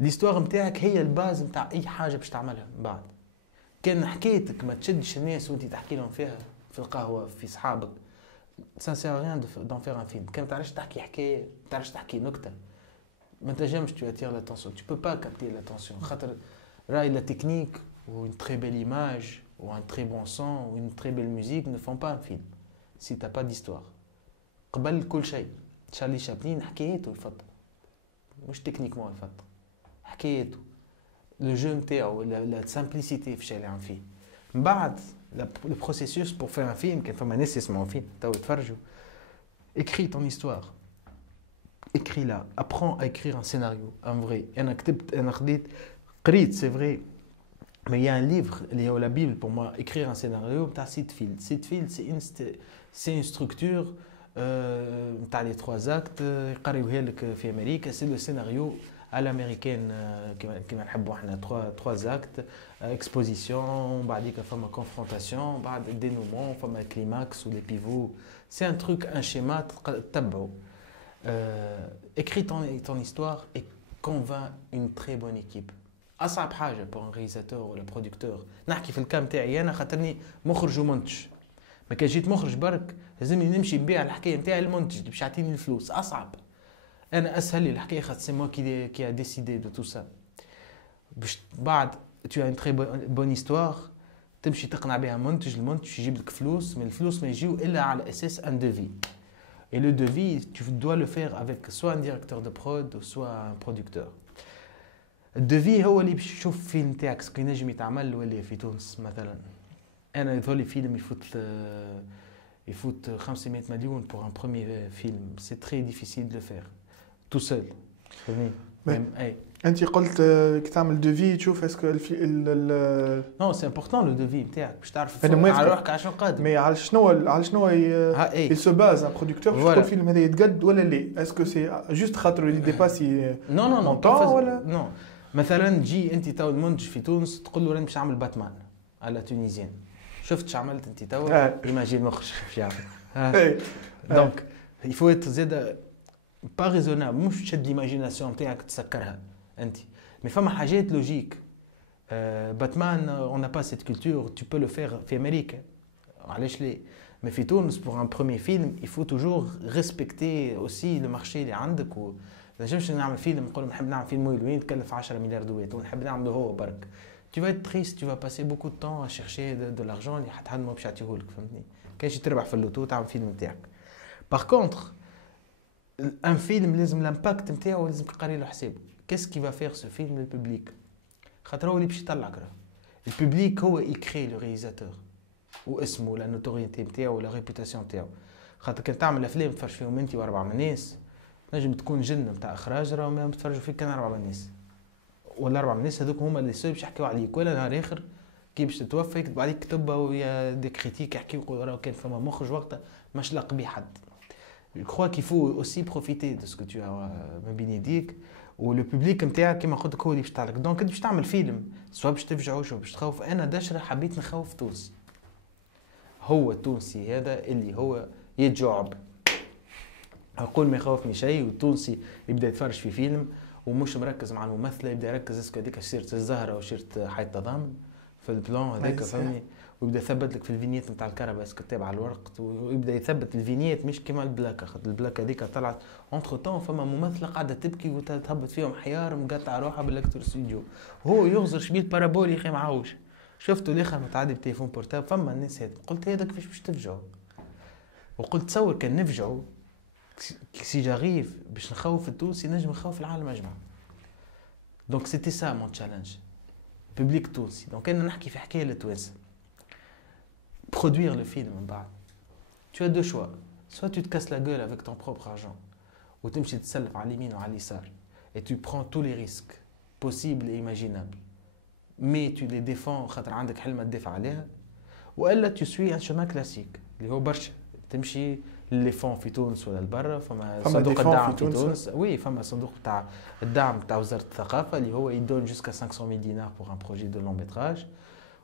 الهيستوار نتاعك هي الباز نتاع اي حاجه باش تعملها من بعد. كان حكايتك ما تشدش الناس وانت تحكي لهم فيها في القهوه في صحابك، ça sert à rien d'en faire un film. كان تعرفش تحكي حكايه، تعرفش تحكي نكته، ما تنجمش tu attires l'attention, tu peux pas capter l'attention. خاطر راي la technique ou une très belle image ou un très bon son ou une très belle musique ne font pas un film si t'as pas d'histoire. قبل كل شيء تشارلي شابلين حكايته يفضل، مش تكنيكمون يفضل، حكايته لو جو نتاعو لا سامبليسيتي في الشيء اللي عم فيه. من بعد le processus pour faire un film كان فما ناس يسمعوا فيلم تو يتفرجوا. écris ton histoire, écris-la, apprends à écrire un scénario, un vrai. أنا كتبت أنا قريت c'est vrai, mais il y a un livre اللي هو la Bible pour moi, écrire un scénario بتاع سيتفيلد. سيتفيلد c'est une structure نتاع les 3 actes يقريوها لك في أمريكا. c'est le scénario à l'américaine كما نحبوا احنا 3 actes, exposition بعديك فما confrontation بعد dénouement فما climax ou les pivots. c'est un truc, un schéma تتبعه. écris ton histoire et convainc une très bonne équipe. أصعب حاجة pour un réalisateur ولا producteur. نحكي في الكام تاعي أنا خاطرني مخرج ومنتج. ما كان جيت مخرج برك لازمني نمشي نبيع الحكاية نتاعي للمنتج اللي باش يعطيني الفلوس. أصعب. أنا أسهل لي الحكاية خاطر c'est moi qui a décidé de tout ça. باش بعد tu as une très bonne histoire تمشي تقنع بها منتج، المنتج يجيب لك فلوس، من الفلوس ما يجيو إلا على أساس un devis. Et le devis, tu dois le faire avec soit un directeur de prod ou soit un producteur. الديفي هو اللي باش يشوف فيلم تاعك كي نجم يتعمل ولا في تونس مثلا. انا يظهر فيلم يفوت 500 مليون pour un premier film. c'est très difficile de le faire tout seul. فهمني؟ انت قلت كي تعمل ديفي تشوف اسكو نو سي امبورطون لو ديفي نتاعك باش تعرف على روحك على شنو قادر. مي على شنو il se base un producteur باش يقول الفيلم هذا يتقد ولا لا؟ اسكو سي جوست خاطر اللي ديباسي نو ولا نو. مثلا تجي انت تو المنتج في تونس تقول له راني باش نعمل باتمان على تونيزيان، شفت شو عملت انت تو ايماجين مخرج في يعمل دونك يفو ات زاد با ريزونابل، مش تشد ليماجيناسيون نتاعك تسكرها انت. مي فما حاجات لوجيك. باتمان اون نا با سيت كولتور تو بو لو فير في امريكا، علاش ليه؟ مي في تونس بور ان بروميير فيلم il faut toujours respecter aussi le marché اللي عندك. و ما نجمش نعمل فيلم نقول نحب نعمل فيلم وين تكلف 10 مليار دولار ونحب نعمله هو برك. tu vas être triste, tu vas passer beaucoup de temps à chercher de l'argent اللي حد ما باش يعطيهولك. فهمتني؟ كاينش تربح في اللوتو تعمل فيلم نتاعك. باغ كونطخ ان فيلم لازم الامباكت نتاعو لازم تقاري له حساب. qu'est-ce qui va faire ce film للببليك؟ خاطر هو اللي باش يطلعك راه. الببليك هو يكري لو رياليزاتور واسمه لا نوتوريتي نتاعو ولا ريبوتاسيون نتاعو. خاطر كان تعمل افلام تفرج فيهم انت و4 ناس نجم تكون جنة نتاع اخراج راهم ما يتفرجوا فيك كان 4 ناس، ولا 4 ناس هذوك هما اللي باش يحكيو عليك. ولا نهار اخر كي باش تتوفى يكتب عليك كتبه ويا دي كريتيك يحكيو يقولوا راه كان فما مخرج وقتها ماش لاق بيه حد. Je crois qu'il faut aussi profiter de ce que tu as ما بين يديك ولو بوبليك نتاعك كيما قلت لك هو اللي باش تعلق. دونك انت باش تعمل فيلم سواء باش تفجعوا سواء باش تخوف. انا دشره حبيت نخوف تونسي. هو التونسي هذا اللي هو يتجعب، اقول ما يخوفني شيء، والتونسي يبدا يتفرج في فيلم ومش مركز مع الممثله، يبدا يركز اسكو هذيك شيرة الزهره وشيرة حي التضامن في البلان هذاك فهمني، ويبدا يثبت لك في الفينيت نتاع الكهرباء اسكو تابع الورق، ويبدا يثبت الفينيت مش كيما البلاكه. خاطر البلاكه هذيك طلعت اونتر طون فما ممثله قاعده تبكي وتهبط فيهم حيار مقطع روحها بالاكتور ستوديو، وهو يغزر شبيه بارابول يا اخي معوش. شفتوا الاخر متعدي بتليفون بورتاب فما الناس هذا، قلت هذا كيفاش باش تفجعوا؟ وقلت تصور كان نفجعوا سي جاريف باش نخوف التونسي نجم نخوف العالم اجمع. دونك سيتي سا مون تشالنج بوبليك تونسي. دونك انا نحكي في حكايه للتوانسه produire le film من بعد. Tu as deux choix. Soit tu te casses la gueule avec ton propre argent ou تمشي تسلف على اليمين وعلى اليسار et tu prends tous les risques possibles et imaginables mais tu les défends خاطر عندك حلمة تدافع عليها، والا tu suis un chemin classique اللي هو برشا تمشي لي فون في تونس ولا لبرا. فما صندوق الدعم في تونس، وي فما صندوق تاع الدعم تاع وزارة الثقافة اللي هو يدون jusqu'à 500 000 دينار pour un projet de long métrage.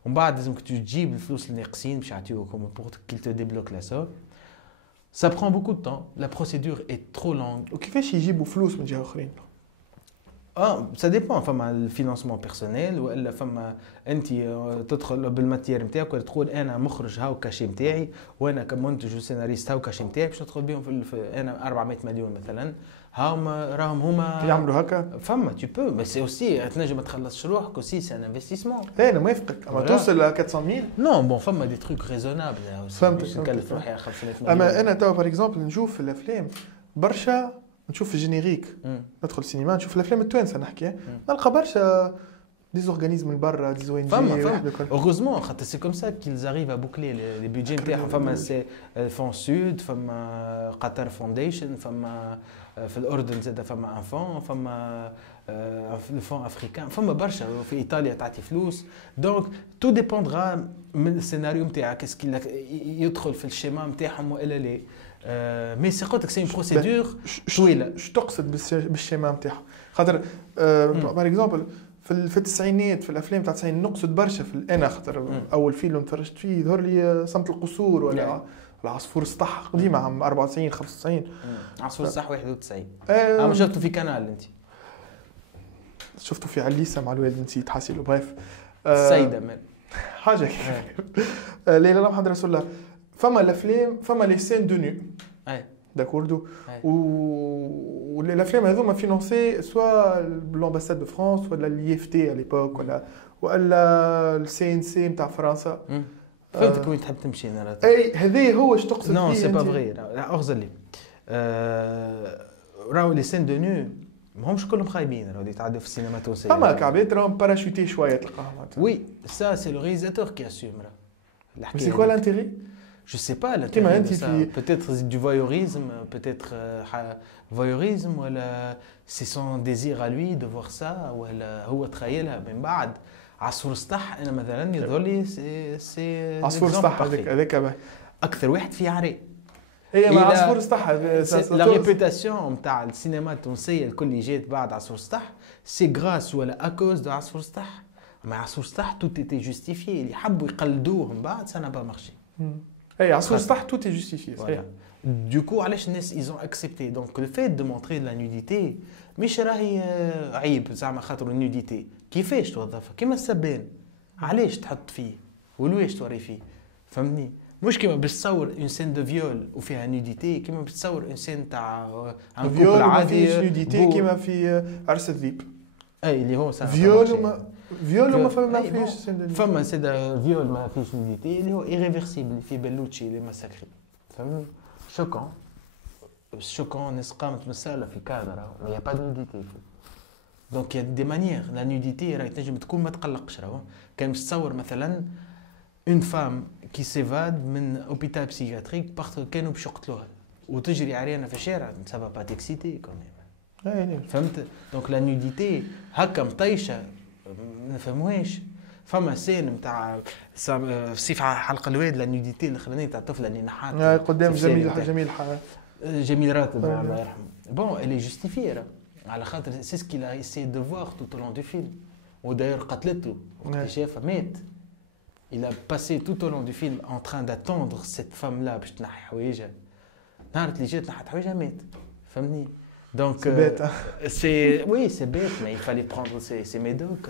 ومن بعد لازمك تجيب الفلوس الناقصين باش يعطيوكم pour qu'il te débloque la somme. Ça prend beaucoup de temps, la procédure est trop longue. وكيفاش يجيبوا فلوس من جهة أخرين؟ ça dépend. فما الفينانسمون بيرسونيل ولا فما انت تدخل بالماتير نتاعك ولا تقول انا مخرج هاو كاشي نتاعي وانا كمنتج وسيناريست هاو كاشي نتاعي باش ندخل بهم في انا 400 مليون مثلا. هاهم راهم هما يعملوا هكا. فما tu peux mais c'est aussi تنجم ما تخلصش روحك aussi c'est un investissement. انا موافقك اما توصل ل 400,000 نو بون فما دي تروك ريزونابل فهمت نكلف روحي 500 مليون. اما انا توا بار اكزومبل نشوف في الافلام برشا، نشوف في الجينيريك ندخل السينما نشوف الافلام التوانسه نحكي نلقى برشا دي اورغانيزم من برا دي زوين فما اوغوزمون خاطر سي كوم سا كيلز اريف ا بوكلي لي بيدجي نتاعهم. فما سي فون سود، فما قطر فونديشن، فما في الاردن زاد فما ان فون، فما الفون افريكان، فما برشا في ايطاليا تعطي فلوس. دونك تو ديبوندرا من السيناريو نتاعك اسكي يدخل في الشيما نتاعهم والا لا. مي سي قلت لك سي بروسيدور طويله. شو تقصد بالشيما نتاعهم؟ خاطر بار اكزومبل في التسعينات في الافلام تاع التسعين نقصد برشا في انا خاطر اول فيلم تفرجت فيه يظهر لي صمت القصور ولا العصفور السطح قديمه عام 94 95. عصفور السطح 91. انا شفته في كانال انت شفته في عليسه مع الوالد نسيت حاسيله بريف السيده من حاجه ليلى محمد رسول الله. فما الافلام فما لي سين دو نو داكوردو والافلام هذوما فينونسي سوا بالامباساد دو فرانس ولا اليف تي على ليبوك ولا السي ان سي نتاع فرنسا. فهمتك وين تحب تمشي انا. اي هذه هو اش تقصد فيه؟ نو سي با فغي اغزر لي. راهو لي سين دو نو ماهمش كلهم خايبين، راهو يتعدوا في السينما التونسيه. فما كعبات راهم باراشوتي شويه تلقاهم. وي سا سي لو ريزاتور كي اسوم. سي كوا لانتيري؟ Je sais pas, peut-être du voyeurisme, peut-être voyeurisme, ou c'est son désir à lui de voir ça, ou هو تخيلها من بعد. عصفور السطح أنا مثلا يظهر لي سي عصفور السطح هذاك أكثر واحد في عري. هي مع عصفور السطح لا ريبوتاسيون نتاع السينما التونسية الكل اللي جات بعد عصفور السطح سي غراس ولا أكوز دو عصفور السطح. مع عصفور السطح توت ايتي جوستيفيي اللي حبوا يقلدوه من بعد سا نا با مارشي. اي عصفور السطح tout est justifié. Du coup علاش الناس ils ont accepté. Donc le fait de montrer de la nudité مش راهي عيب زعما خاطر النوديتي كيفاش توظفها كيما السبان علاش تحط فيه ولواش توري فيه فهمني. مش كيما باش تصور اون سين دو فيول وفيها نوديتي كيما باش تصور اون سين تاع ان كوبل عادي نوديتي كيما في عرس الذيب. اي اللي هو فيول ما فيش فما سيدا فيول ما فيش نوديتي اللي هو ايريفرسيبل في بلوتشي اللي مساكري فهمني. شوكون ناس قامت مسالة في كادر ما يا با دو نوديتي. دونك يا دي مانيير لا نوديتي راهي تنجم تكون ما تقلقش. راهو كان باش تصور مثلا اون فام كي سيفاد من اوبيتال بسيكاتريك باسكو كانوا باش يقتلوها وتجري عريانه في الشارع سافا با تكسيتي كوميم. فهمت. دونك لا نوديتي هكا مطيشه ما نفهموهاش. فما سين نتاع في حلقه الواد لا نوديتي الاخرانيه تاع الطفله اللي نحات قدام جميل جميل راتب الله يرحمه. بون اللي جوستيفي على خاطر c'est ce qu'il a essayé de voir tout au long du film. وداير قتلته وقت شافها مات. Il a passé tout au long du film en train d'attendre cette femme là باش تنحي حوايجها. نهار اللي جات نحت حوايجها مات. فهمني؟ Donc c'est bête. Oui, c'est bête, mais il fallait prendre ses médocs.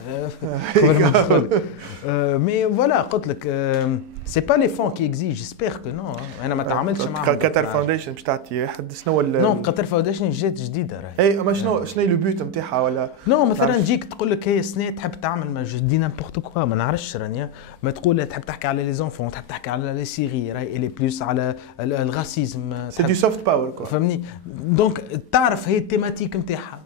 Mais voilà, c'est pas les fonds qui exigent, j'espère que non. انا ما تعاملتش معاهم. قطر فاونديشن باش تعطي حد شنو نو قطر فاونديشن جات جديده راهي. اي اما شنو لو بوت نتاعها ولا نو مثلا تجيك تقول لك هي سنه تحب تعمل ما جو دي نامبورت كوا ما نعرفش رانيا ما تقول تحب تحكي على لي زونفون تحب تحكي على لي سيري راهي اللي بلوس على الغاسيزم سي دو سوفت باور كوا فهمني دونك تعرف هي التيماتيك نتاعها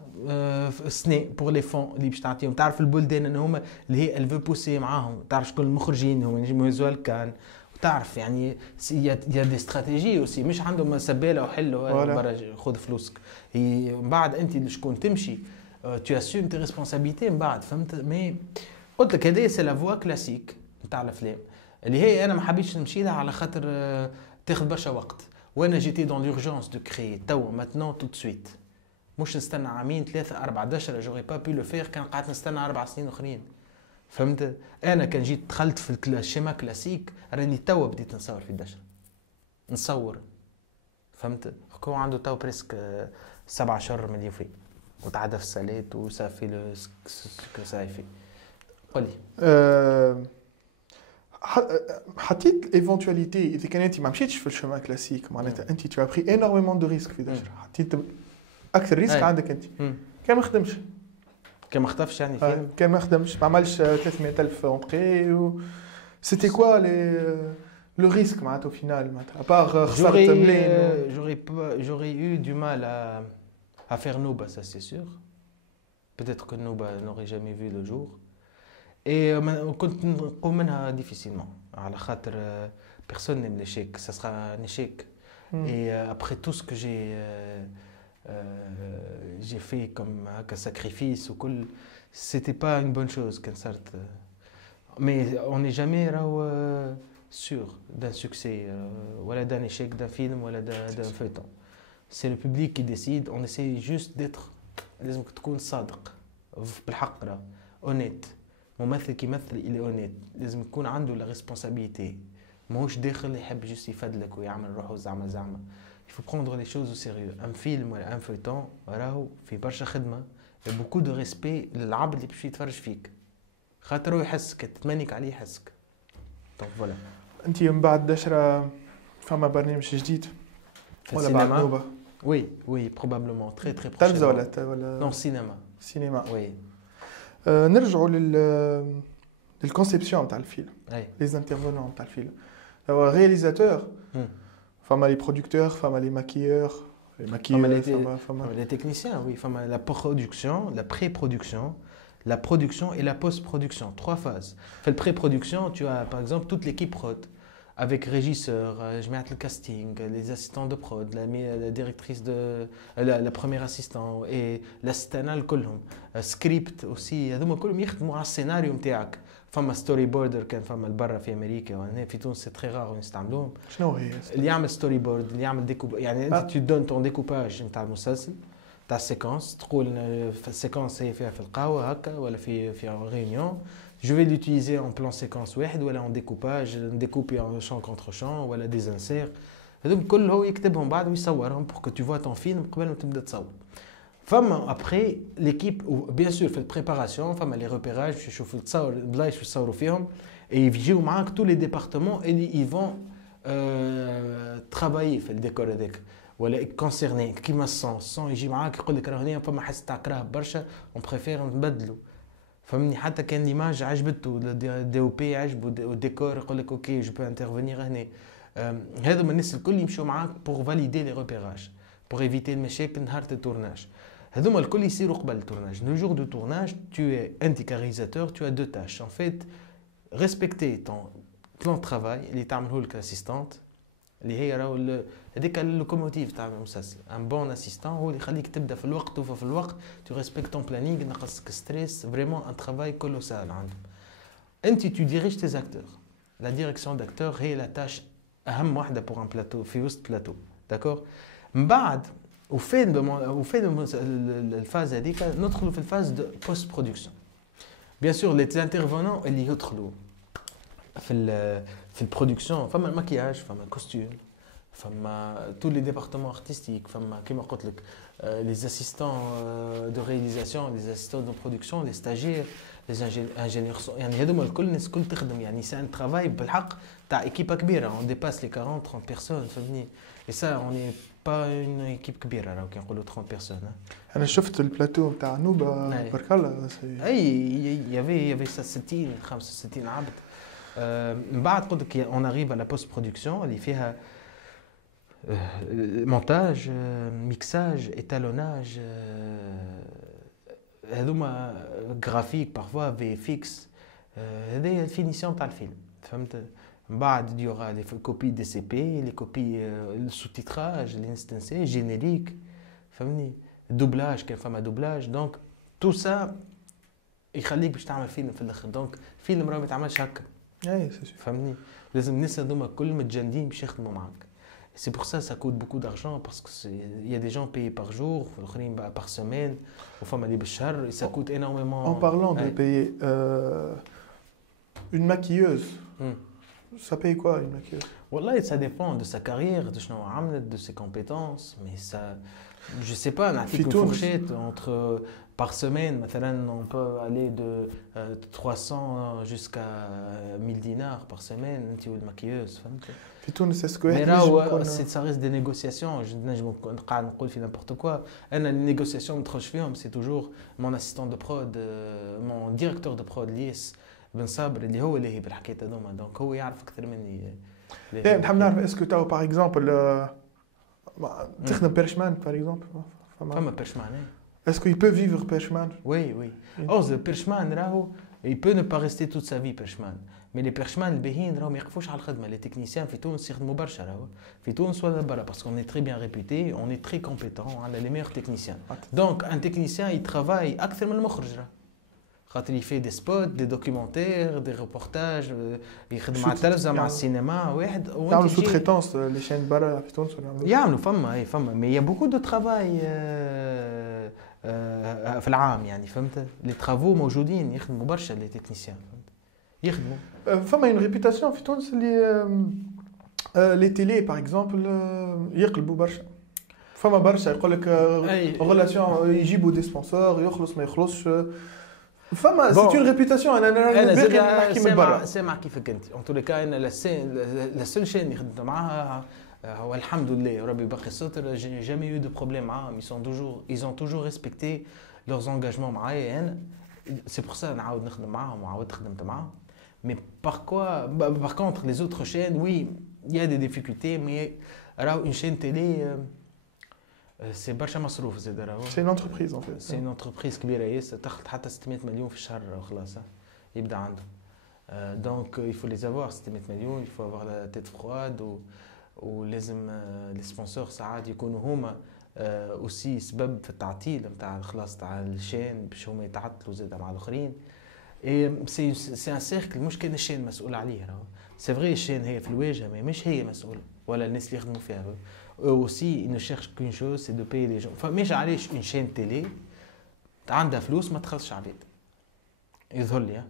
سنة بور لي فون اللي باش تعطيهم تعرف البلدان ان هما اللي هي الفو بوسي معاهم تعرف شكون المخرجين هما ينجموا يهزوا الكان وتعرف يعني يا دي استراتيجي اوسي مش عندهم سباله وحلوا برا خذ فلوسك هي من بعد انت شكون تمشي tu assumes tes responsabilités من بعد فهمت مي قلت لك هذه سي لا فوا كلاسيك نتاع الافلام اللي هي انا ما حبيتش نمشي لها على خاطر تاخذ برشا وقت وانا جيتي دون لورجونس دو كري توا ماتنون تو سويت مش نستنى عامين 3 4 10 جوري با بي لو فير كان قعدت نستنى 4 سنين اخرين فهمت انا كان جيت دخلت في الشيما كلاسيك راني توا بديت نصور في الدشر نصور فهمت هو عنده تو بريسك 17 مليون في وتعدى في السالات وصافي لو صافي قول لي حطيت ايفونتواليتي اذا كان انت ما مشيتش في الشيما كلاسيك معناتها انت تو ابري انورمون دو ريسك في دشر حطيت اكثر ريسك عندك انت كان ما خدمش كان ما خطفش يعني فيلم كان ما خدمش ما عملش 300,000 اونتري سيتي كوا لو ريسك معناتها au final معناتها ابار خسرت مليون j'aurais eu du mal à faire Nouba ça c'est sûr peut-être que Nouba n'aurait jamais vu le jour et كنت نقوم منها difficilement على خاطر personne n'aime l'échec ça sera un échec et après tout ce que j'ai fait comme un sacrifice ou quoi, c'était pas une bonne chose qu'un sorte mais on n'est jamais sûr d'un succès ou d'un échec d'un film ou d'un feuilleton c'est le public qui décide on essaie juste d'être لازمك تكون صادق بالحق راه honnête ممثل كيمثل il est honnête لازم يكون عنده la responsabilité ماهوش داخل يحب جست يفدلك ويعمل روحه زعما Il faut prendre les choses au sérieux. Un film ou un feuilleton, راهو في برشا خدمة et beaucoup de respect للعبد اللي باش يتفرج فيك. خاطر هو يحسك تتمنيك عليه يحسك. Donc voilà. أنت من بعد دشرة فما برنامج جديد ولا بعد نوبة؟ Oui, probablement très prochainement. تلفزة ولا؟ Non, cinéma. Oui. نرجعوا للconception تاع الفيلم. Les intervenants تاع الفيلم. Réalisateur. Femmes les producteurs, femmes les maquilleurs, les techniciens, oui, femmes la production, la pré-production, la production et la post-production, 3 phases. Fait le pré-production, tu as par exemple toute l'équipe prod avec régisseur, je mets le casting, les assistants de prod, la directrice la première assistant et l'assistant كلهم, script aussi, هذوما كلهم يخدموا على السيناريو نتاعك. فما ستوري بوردر كان فما برا في امريكا وهنا في تونس سي تري رار نستعملوهم شنو هي اللي يعمل ستوري بورد اللي يعمل ديكوب يعني انت تو دون طون ديكوباج نتاع المسلسل تاع السيكونس تقول في السيكونس هي فيها في القهوه هكا ولا في ريونيون جو في لوتيليزي اون بلان سيكونس واحد ولا اون ديكوباج نديكوبي اون شون كونتر شون ولا دي انسير هذوك كل هو يكتبهم بعد ويصورهم بور كو تو فوا طون فيلم قبل ما تبدا تصور فما après l'équipe bien sûr في البريباراسيون فما لي ريبيراج باش يشوفوا تصور بلايص باش يصوروا فيهم et يجيو معاك tous les départements اللي ils vont travailler في الديكور هذاك ولا كونسيرني كيما الصون يجي معاك يقول لك راه هنا فما حس تاع كراه برشا اون بريفير نبدلوا فهمني حتى كان ليماج عجبته الدي او بي عجبه الديكور يقول لك اوكي جو بو انترفينير هنا هذوما الناس الكل يمشوا معاك بور فاليدي لي ريبيراج بور ايفيتي المشاكل نهار التورناج هذوما الكل يصيروا قبل التورناج لو جور دو تورناج tu es انت كريزاتور tu as 2 tâches en fait respecter ton plan de travail اللي تعمله لك الاسيستانت اللي هي راهو هذيك اللوكوموتيف تاع المسلسل ان بون اسيستان هو اللي يخليك تبدا في الوقت وفي الوقت tu respectes ton planning نقصك ستريس فريمون ان ترافاي كولوسال عندهم انت tu diriges tes acteurs la direction d'acteur هي la tâche اهم واحده pour un plateau في وسط plateau d'accord من بعد وفين الفاز هذيك ندخلوا في الفاز دو بوست برودكسيون. بيان سور لي انترفونون اللي يدخلوا في البرودكسيون، فما الماكياج، فما الكوستيم، فما تو لي ديبارتمون ارتستيك، فما كيما قلت لك لي اسيستون دو رياليزاسيون، لي اسيستون دو برودكسيون، لي ستاجير، لي انجينيور، يعني هذوما الكل الناس الكل تخدم، يعني سي ان ترافاي بالحق تاع ايكيبا كبيره، اون ديباس لي 40 30 بيرسون فهمني. اي سا اوني با اون ايكيب كبيره راهو كي نقولوا 30 بيرسون. انا شفت البلاتو نتاع نوبه بارك الله. اي يافي 60 65 عبد. من بعد قلت لك اون اريف على بوست برودكسيون اللي فيها مونتاج، ميكساج، ايتالوناج، هذوما جرافيك بارفوا في فيكس، هذه الفينيسيون تاع الفيلم فهمت. من بعد يوغا لي كوبي دي سي بي، لي كوبي السو تيتراج، لي انستنسي جينيريك فهمني، دوبلاج كان فما دوبلاج. دونك تو سا يخليك باش تعمل فيلم في الاخر. دونك فيلم راه ما يتعملش هكا فهمني، لازم الناس هذوما كل متجندين باش يخدموا معاك. C'est pour ça ça coûte beaucoup d'argent parce que il y a des gens payés par jour, par semaine, aux femmes aller بالشهر, et ça coûte énormément. En parlant de payer, une maquilleuse, ça paye quoi une maquilleuse? Wallah, ça dépend de sa carrière, de شنو عملت, de ses compétences, mais ça, je sais pas, on a une fourchette entre par semaine, مثلا on peut aller de 300 jusqu'à 1000 dinars par semaine, انت والماكيوز فهمت. في تونس اسكو ça reste des négociations. Je نجم نقول في n'importe quoi. انا les négociations ما ندخلش فيهم. C'est toujours mon assistant de prod, mon directeur de prod ليس بن صابر اللي هو اللي هي بالحكايه هذوما. دونك هو يعرف اكثر مني. نحب نعرف اسكو تاو باغ اكزومبل تخدم بيرشمان باغ اكزومبل. فما بيرشمان. Est-ce qu'il peut vivre Perchman? Oui. Oh, le Perchman, il peut ne pas rester toute sa vie Perchman. Mais les Perchman, les Behin, ils ne font pas le les techniciens, ils font un مباشر. Ils font soit parce qu'on est très bien réputé, on est très compétent, on a les meilleurs techniciens. Donc un technicien, il travaille أكثر من المخرج. Quand il fait des spots, des documentaires, des reportages, il خدم مع التلفزة مع السينما واحد. يعملوا sous-traitance les chaînes برا في تونس ولا يعملوا فما mais il y a beaucoup de travail في العام يعني فهمت. لي ترافو موجودين يخدموا برشا لي تكنيسيان فهمت يخدموا. فما une réputation في تونس اللي لي تيلي باغ اكزومبل يقلبوا برشا. فما برشا يقول لك ريلاسيون يجيبوا دي سبونسور يخلص ما يخلصش. فما سي اون ريبيتاسيون. انا نحكي من برا سامع كيفك انت. ان تو كاين لا سول شين اللي خدمت معاها هو الحمد لله ربي باقي الستر. جامي يو دو بروبليم معاهم. ils ont toujours respecté leurs engagements معايا انا. سي بور سا نعاود نخدم معاهم وعاودت خدمت معاهم. مي par contre les autres chaînes oui il y a des difficultés mais راهو une chaîne télé سي برشا مصروف زاد راهو. سي اون انتربريز ان فيت. سي اون انتربريز كبيره ياسر تاخذ حتى 600 مليون في الشهر خلاص يبدا عنده. دونك il faut les avoir 600 مليون. il faut avoir la tête froide ولازم لي سبونسور ساعات يكونوا هما اوسي سبب في التعطيل نتاع الخلاص تاع الشين باش هما يتعطلوا زاد مع الاخرين. سي ان سيركل مش كان الشين مسؤول عليه راهو. سي فري الشين هي في الواجهه ما مش هي مسؤوله ولا الناس اللي يخدموا فيها. aussi ils ne cherchent qu'une chose c'est de payer les gens. فماش علاش une chaîne télé عندها فلوس ما تخلصش عباد يظهر لي.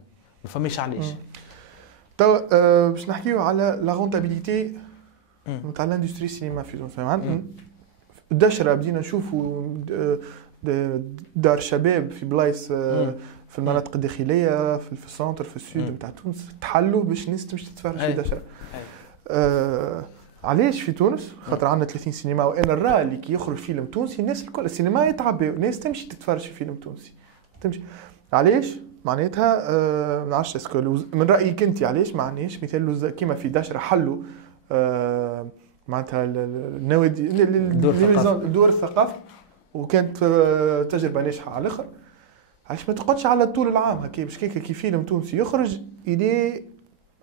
ما فماش علاش. تو باش نحكيو على لا رونتابيليتي نتاع الاندستري سينما في تونس. الدشره بدينا نشوفوا دار شباب في بلايص في المناطق الداخليه في السنتر في السود نتاع تونس تحلوا باش الناس تمشي تتفرج في الدشره. علاش في تونس؟ خاطر عندنا 30 سينما وانا نرى اللي كي يخرج فيلم تونسي الناس الكل السينما يتعبوا الناس تمشي تتفرج في فيلم تونسي تمشي. علاش؟ معناتها ما نعرفش اسكو من رايك انت علاش معناش مثال كيما في دشره حلوا معناتها النوادي دور الثقافه وكانت تجربه ناجحه على الاخر. علاش ما تقعدش على طول العام هكا باش كي فيلم تونسي يخرج ايدي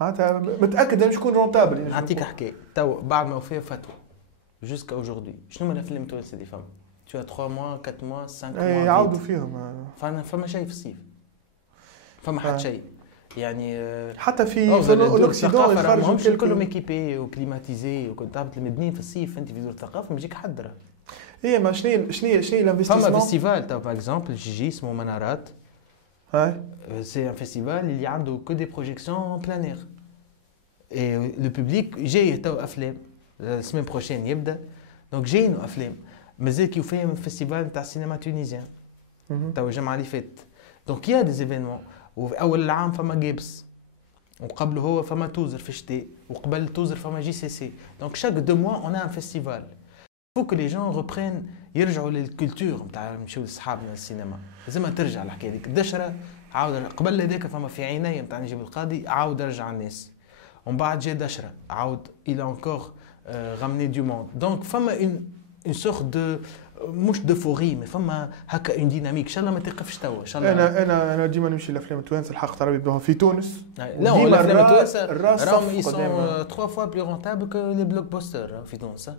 معناتها متاكد انه يكون رونتابل. نعطيك حكايه تو بعد ما وفاه فتوى جوسكا اجوردي شنو من الافلام التونسيه اللي فما تو 3 موا 4 موا 5 موا يعاودوا فيهم. فما شيء في الصيف فما حتى شيء يعني حتى في الاوكسيدون يخرجوا كلهم ايكيبي وكليماتيزي وكنت تعبت المدنيين في الصيف انت في دور الثقافه ما يجيك حد راه. ايه ما شنو فما الانفستيسمون فيستيفال تاع باغ اكزومبل جي اسمه منارات. سي ان فيستيفال اللي عنده كو دي بروجيكسيون بلان اير. اي لو بوبليك جاي تو افلام السيمين بروشين يبدا دونك جايين افلام مازال كي يفهم فيستيفال تاع السينما تونيزيان تو الجمعه اللي فاتت دونك يا دي زيفينمون. واول العام فما جيبس وقبله هو فما توزر في الشتاء وقبل توزر فما جي سي سي دونك شاك دو موا اون ان فيستيفال. فو كو لي جون ريبرين يرجعوا للكولتور نتاع نمشيو لصحابنا للسينما. لازم ترجع الحكايه هذيك الدشره عاود قبل هذاك فما في عيني نتاع نجيب القاضي عاود رجع الناس ومن بعد جا دشره عاود الى انكور غامني دو موند دونك فما اون سورت دو مش دو فوري مي فما هكا اون ديناميك ان شاء الله ما توقفش توا ان شاء الله. انا ديما نمشي لافلام التوانسه الحق ترى يبدوها في تونس. لا الافلام التوانسه راهم يسون 3 فوا بلو رونتابل كو لي بلوك بوستر في تونس.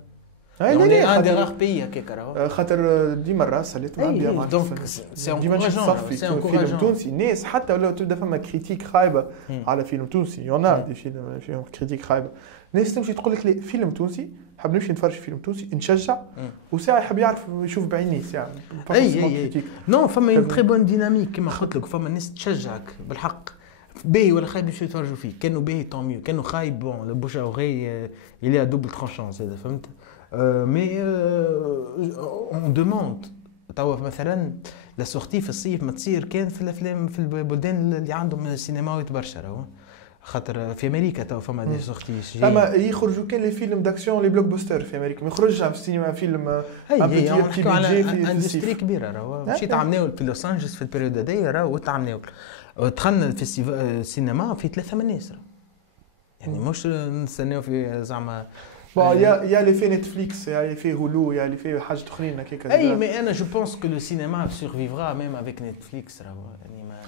لا عندي غير بيا كيك راهو خاطر ديما الراس اللي تبع بيا مع دونك سي انكوراجون فيلم تونسي الناس حتى ولا تبدا فما كريتيك خايبه على فيلم تونسي يونا دي فيلم فيهم كريتيك خايبه الناس تمشي تقول لك لي فيلم تونسي حاب نمشي نتفرج فيلم تونسي نشجع وساعه يحب يعرف يشوف بعينيه ساعه اي نو فما اون تري بون ديناميك كيما قلت لك فما ناس تشجعك بالحق باهي ولا خايب يمشيو يتفرجوا فيه كانوا باهي طون ميو كانوا خايب بون البوش اوغي الى دوبل ترونشونس هذا فهمت. مي اون دوموند توا مثلا لا سورتي في الصيف ما تصير كان في الافلام في البلدان اللي عندهم السينماوي برشا راهو خاطر في امريكا توا فما دي سورتي اما يخرجوا كان لي فيلم داكسيون لي بلوك بوستر في امريكا ما يخرجش في السينما فيلم هي نحكيو على اندستري كبيره راهو مشيت عملناو في لوس انجلوس في البريود هذيا راهو تعملناو دخلنا الفيستيفال السينما في 3 من الناس يعني مش نستناو في زعما يا اللي في نتفليكس يا اللي في هولو يا اللي في حاجات اخرين هكاك. اي مي انا جو بونس كو لو سينما سورفيفرا ميم افيك نتفليكس راهو يعني ما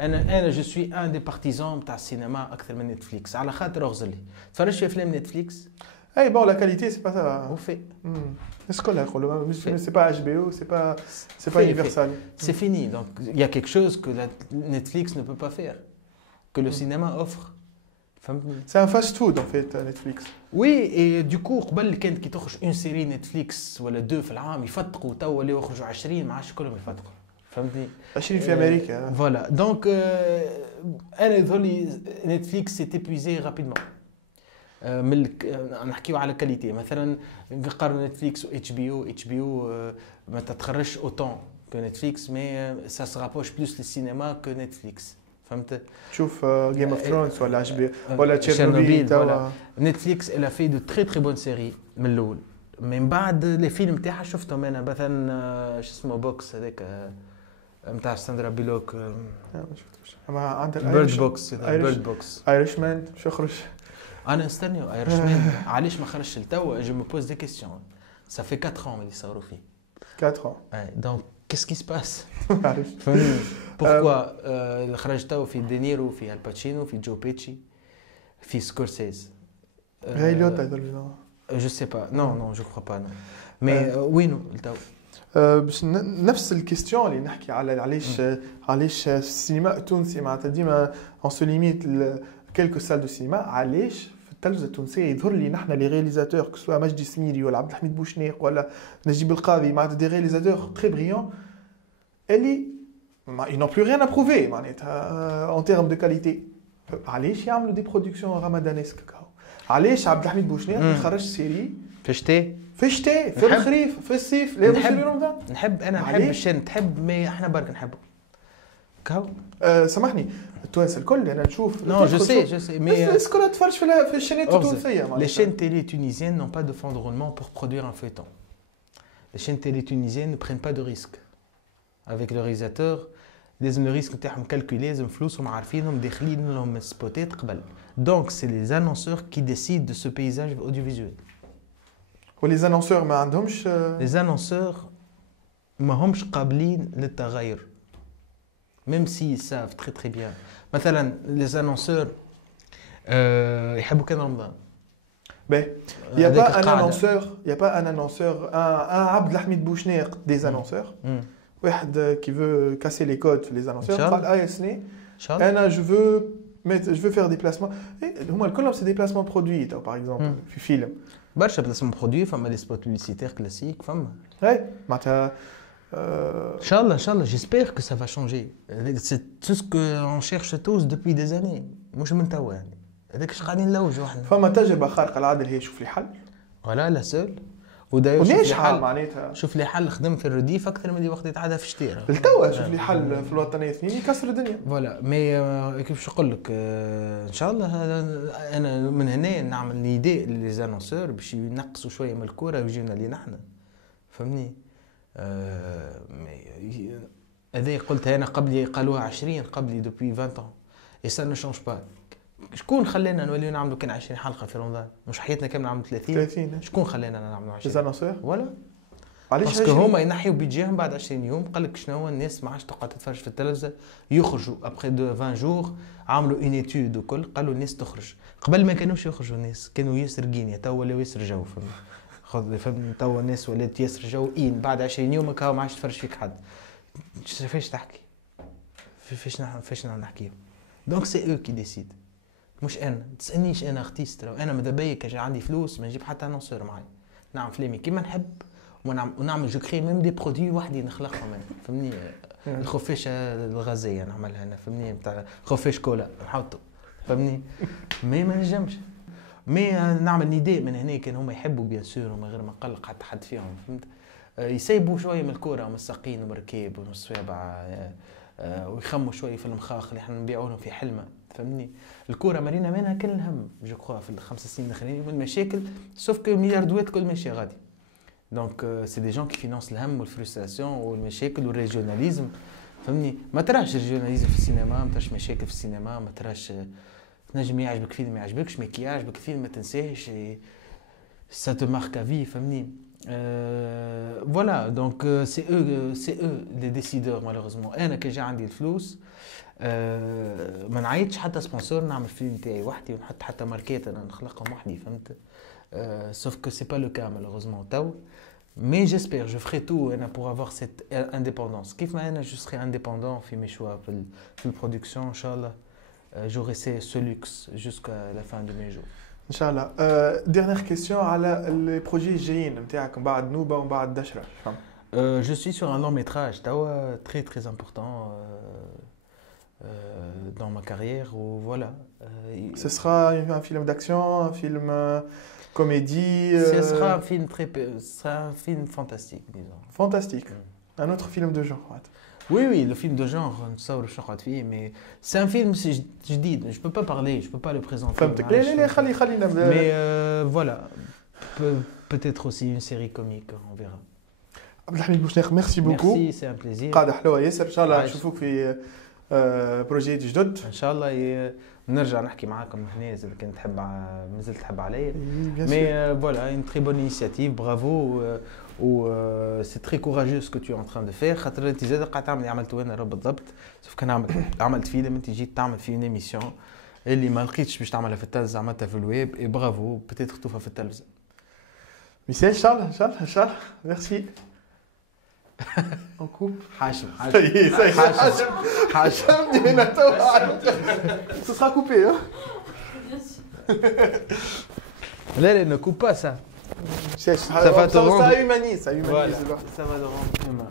انا جو سوي ان دي بارتيزان تاع السينما اكثر من نتفليكس على خاطر اغزلي تفرجت في افلام نتفليكس اي بون لا كاليتي سي با سا او في الناس كلها يقولوا سي با اتش بي او سي با يونيفرسال سي فيني دونك يا كيك شوز كو نتفليكس نو بو با فير كو لو سينما اوفر. C'est un fast-food en fait Netflix. Oui et du coup قبل كانت كي تخرج اون سيري نتفليكس ولا دو في العام يفتقوا توا اللي يخرجوا 20 ما عادش كلهم يفتقوا فهمتني 20 في امريكا فوالا دونك انا يظهر لي نتفليكس سي ايبويزي رابيدمون من نحكيو على كاليتي مثلا نقارن نتفليكس و اتش بي او ما تتخرجش اوتون كو نتفليكس مي سا se rapproche plus للسينما كو نتفليكس فهمت. شوف جيم اوف ثرونز ولا اتش بي ولا تشيرنوبيل ولا نتفليكس الا في دو تري تري بون سيري من الاول من بعد لي فيلم تاعها شفتهم انا مثلا شو اسمه بوكس هذاك نتاع ساندرا بيلوك ما شفتوش اما عندك بيرد بوكس ايرش مان شو خرج انا استنيو ايرش مان علاش ما خرجش لتوا جو مو بوز دي كيستيون سا في 4 ans اللي صاروا فيه 4 ans دونك qu'est-ce qui se passe فهمني pourquoi اللي خرج تو في دينيرو في الباتشينو في جو بيتشي في سكورسيز غير لوتا جو سي با نو جو كرو با نو مي وينو تو باش نفس الكيستيون اللي نحكي على علاش السينما التونسي معناتها ديما اون سو ليميت كيلكو سال دو سينما علاش في التلفزه التونسيه يظهر لي نحن لي رياليزاتور كسوا مجدي سميري ولا عبد الحميد بوشنيق ولا نجيب القاضي معناتها دي رياليزاتور تري بريون اللي ils n'ont plus rien à prouver معناتها en termes de qualité علاش يعملوا دي برودكسيون رمضانيسك علاش عبد الحميد بوشنيق يخرج سيري في الشتاء في الخريف في الصيف ليه في رمضان نحب الشن تحب ما احنا برك نحبه كاو سامحني التوانسه الكل انا نشوف نو جو سي مي اسكو لا تفرج في الشانات التونسيه les chaînes télé tunisiennes n'ont pas de fonds de roulement pour produire un feuilleton. Les chaînes télé tunisiennes ne prennent pas de risques avec le réalisateur. لازم الريسك نتاعهم كالكولي لازم فلوسهم عارفينهم داخلين لهم سبوتات قبل. Donc c'est les annonceurs qui décident de ce paysage audiovisuel. ولي انونسور ما عندهمش les annonceurs ما همش قابلين للتغير même s'ils savent très très bien. مثلا les annonceurs يحبوا كان رمضان. Ben, il n'y a pas un annonceur, un Abd Alhamid Bouchneq des annonceurs. واحد qui veut casser les codes les annonceurs. قال سني انا je veux faire des placements. هما الكلهم c'est des placements produits par exemple في فيلم. برشا بلاسمون برودوي فما لي سبوت بوبليسيتير كلاسيك فما اي معناتها ان شاء الله جيسبيغ كو سا فا شونجي سي تو سكو اون شيرش توس دوبوي دي زاني مش من توا يعني هذاك اش قاعدين نلوجوا احنا فما تجربه خارقه العاده هي شوف لي حل ولا لا سول وداير وليش حل معناتها شوف لي حل خدم في الرديف اكثر من اللي وقت يتعدى في الشتيره التوا شوف لي حل في الوطنيه اثنين يكسر الدنيا فوالا مي كيف نقول لك ان شاء الله انا من هنا نعمل نيدي لي زانونسور باش ينقصوا شويه من الكوره ويجينا لي نحن فهمني هذا قلت انا قبلي قالوها 20 قبلي دوبي 20 ans اي سا نو شونج با شكون خلانا نوليو نعملوا كان 20 حلقه في رمضان مش حياتنا كامله نعملوا 30 شكون خلانا نعملوا 20 زانونسور ولا علاش باسكو هما ينحيوا بيدجيهم بعد 20 يوم قال لك شنو الناس ما عادش تقعد تتفرج في التلفزه يخرجوا ابخي دو 20 جور عملوا اون ايتود وكل قالوا الناس تخرج قبل ما كانوش يخرجوا الناس كانوا ياسر قينيا توا ولاو ياسر جو فهمني توا الناس ولات ياسر جو بعد 20 يوم كاو ما عادش تفرج فيك حد فاش تحكي فاش نحكيو دونك سي او كي ديسيد مش انا تسالنيش انا ارتيست لو انا ماذا بيا كان عندي فلوس ما نجيب حتى انونسور معايا نعمل فيلمي كيما نحب ونعمل جو كري ميم دي برودوي وحدي نخلقهم انا فهمني الخفاشه الغازيه نعملها انا فهمني نتاع خفاش كولا نحطه فهمني مي ما نجمش مي نعمل نداء من هنا كان هما يحبوا بيان سور ومن غير ما نقلق حتى حد فيهم فهمت يسيبوا شويه من الكوره ومن الساقين ومن الركاب ومن الصوابع ويخموا شويه في المخاخ اللي احنا نبيعوا لهم في حلمه فهمني الكوره مرينا منها كل الهم جو كخوا في الخمس سنين الاخرين والمشاكل سوف كو ملياردوات كل ماشي غادي دونك سي دي جون كي فينانس الهم والفرستراسيون والمشاكل والريجيوناليزم فهمني ما تراش ريجيوناليزم في السينما ما تراش مشاكل في السينما ما تراش تنجم يعجبك فيلم ما يعجبكش مي كي يعجبك فيلم ما تنساهش سا تو مارك افي فهمني فوالا دونك سي او لي ديسيدور مالوغوزمون انا كي جا عندي الفلوس ما نعيطش حتى سبونسور نعمل فيلم تاعي وحدي ونحط حتى ماركات انا نخلقهم وحدي فهمت sauf que c'est pas le cas malheureusement mais j'espère je ferai tout pour avoir cette indépendance كيف ما انا je serai indépendant في mes choix في البرودكسيون ان شاء الله j'aurai ce luxe jusqu'à la fin de mes jours ان شاء الله dernière question على les projets الجايين نتاعك من بعد نوبه ومن بعد دشره je suis sur un long métrage توا très très important dans ma carrière ou voilà ce sera un film d'action un film comédie ce sera un film fantastique disons fantastique un autre film de genre oui le film de genre نتصور شنو قعد فيه mais c'est un film جديد je peux pas parler je peux pas le présenter فهمتك لا خلينا mais voilà peut-être aussi une série comique on verra عبد الحميد بوشناق merci beaucoup merci c'est un plaisir قاعده حلوه ياسر ان شاء الله نشوفوك في بروجيات جدد ان شاء الله نرجع نحكي معاكم هنا اذا كنت تحب مازلت تحب عليا مي فوالا une très bonne initiative bravo و c'est très courageux ce que tu es en train de faire خاطر انت زاد قاعد تعمل اللي عملته انا بالضبط سوف كان عملت فيلم انت جيت تعمل فيه ايميسيون اللي ما لقيتش باش تعملها في التلفزه عملتها في الويب اي برافو بتيتر تشوفها في التلفزه مثال ان شاء الله ميرسي On coupe. Hachem. Ce sera coupé, hein. Là, ne coupe pas ça. Ça humanise. Voilà, ça va le rendre humain.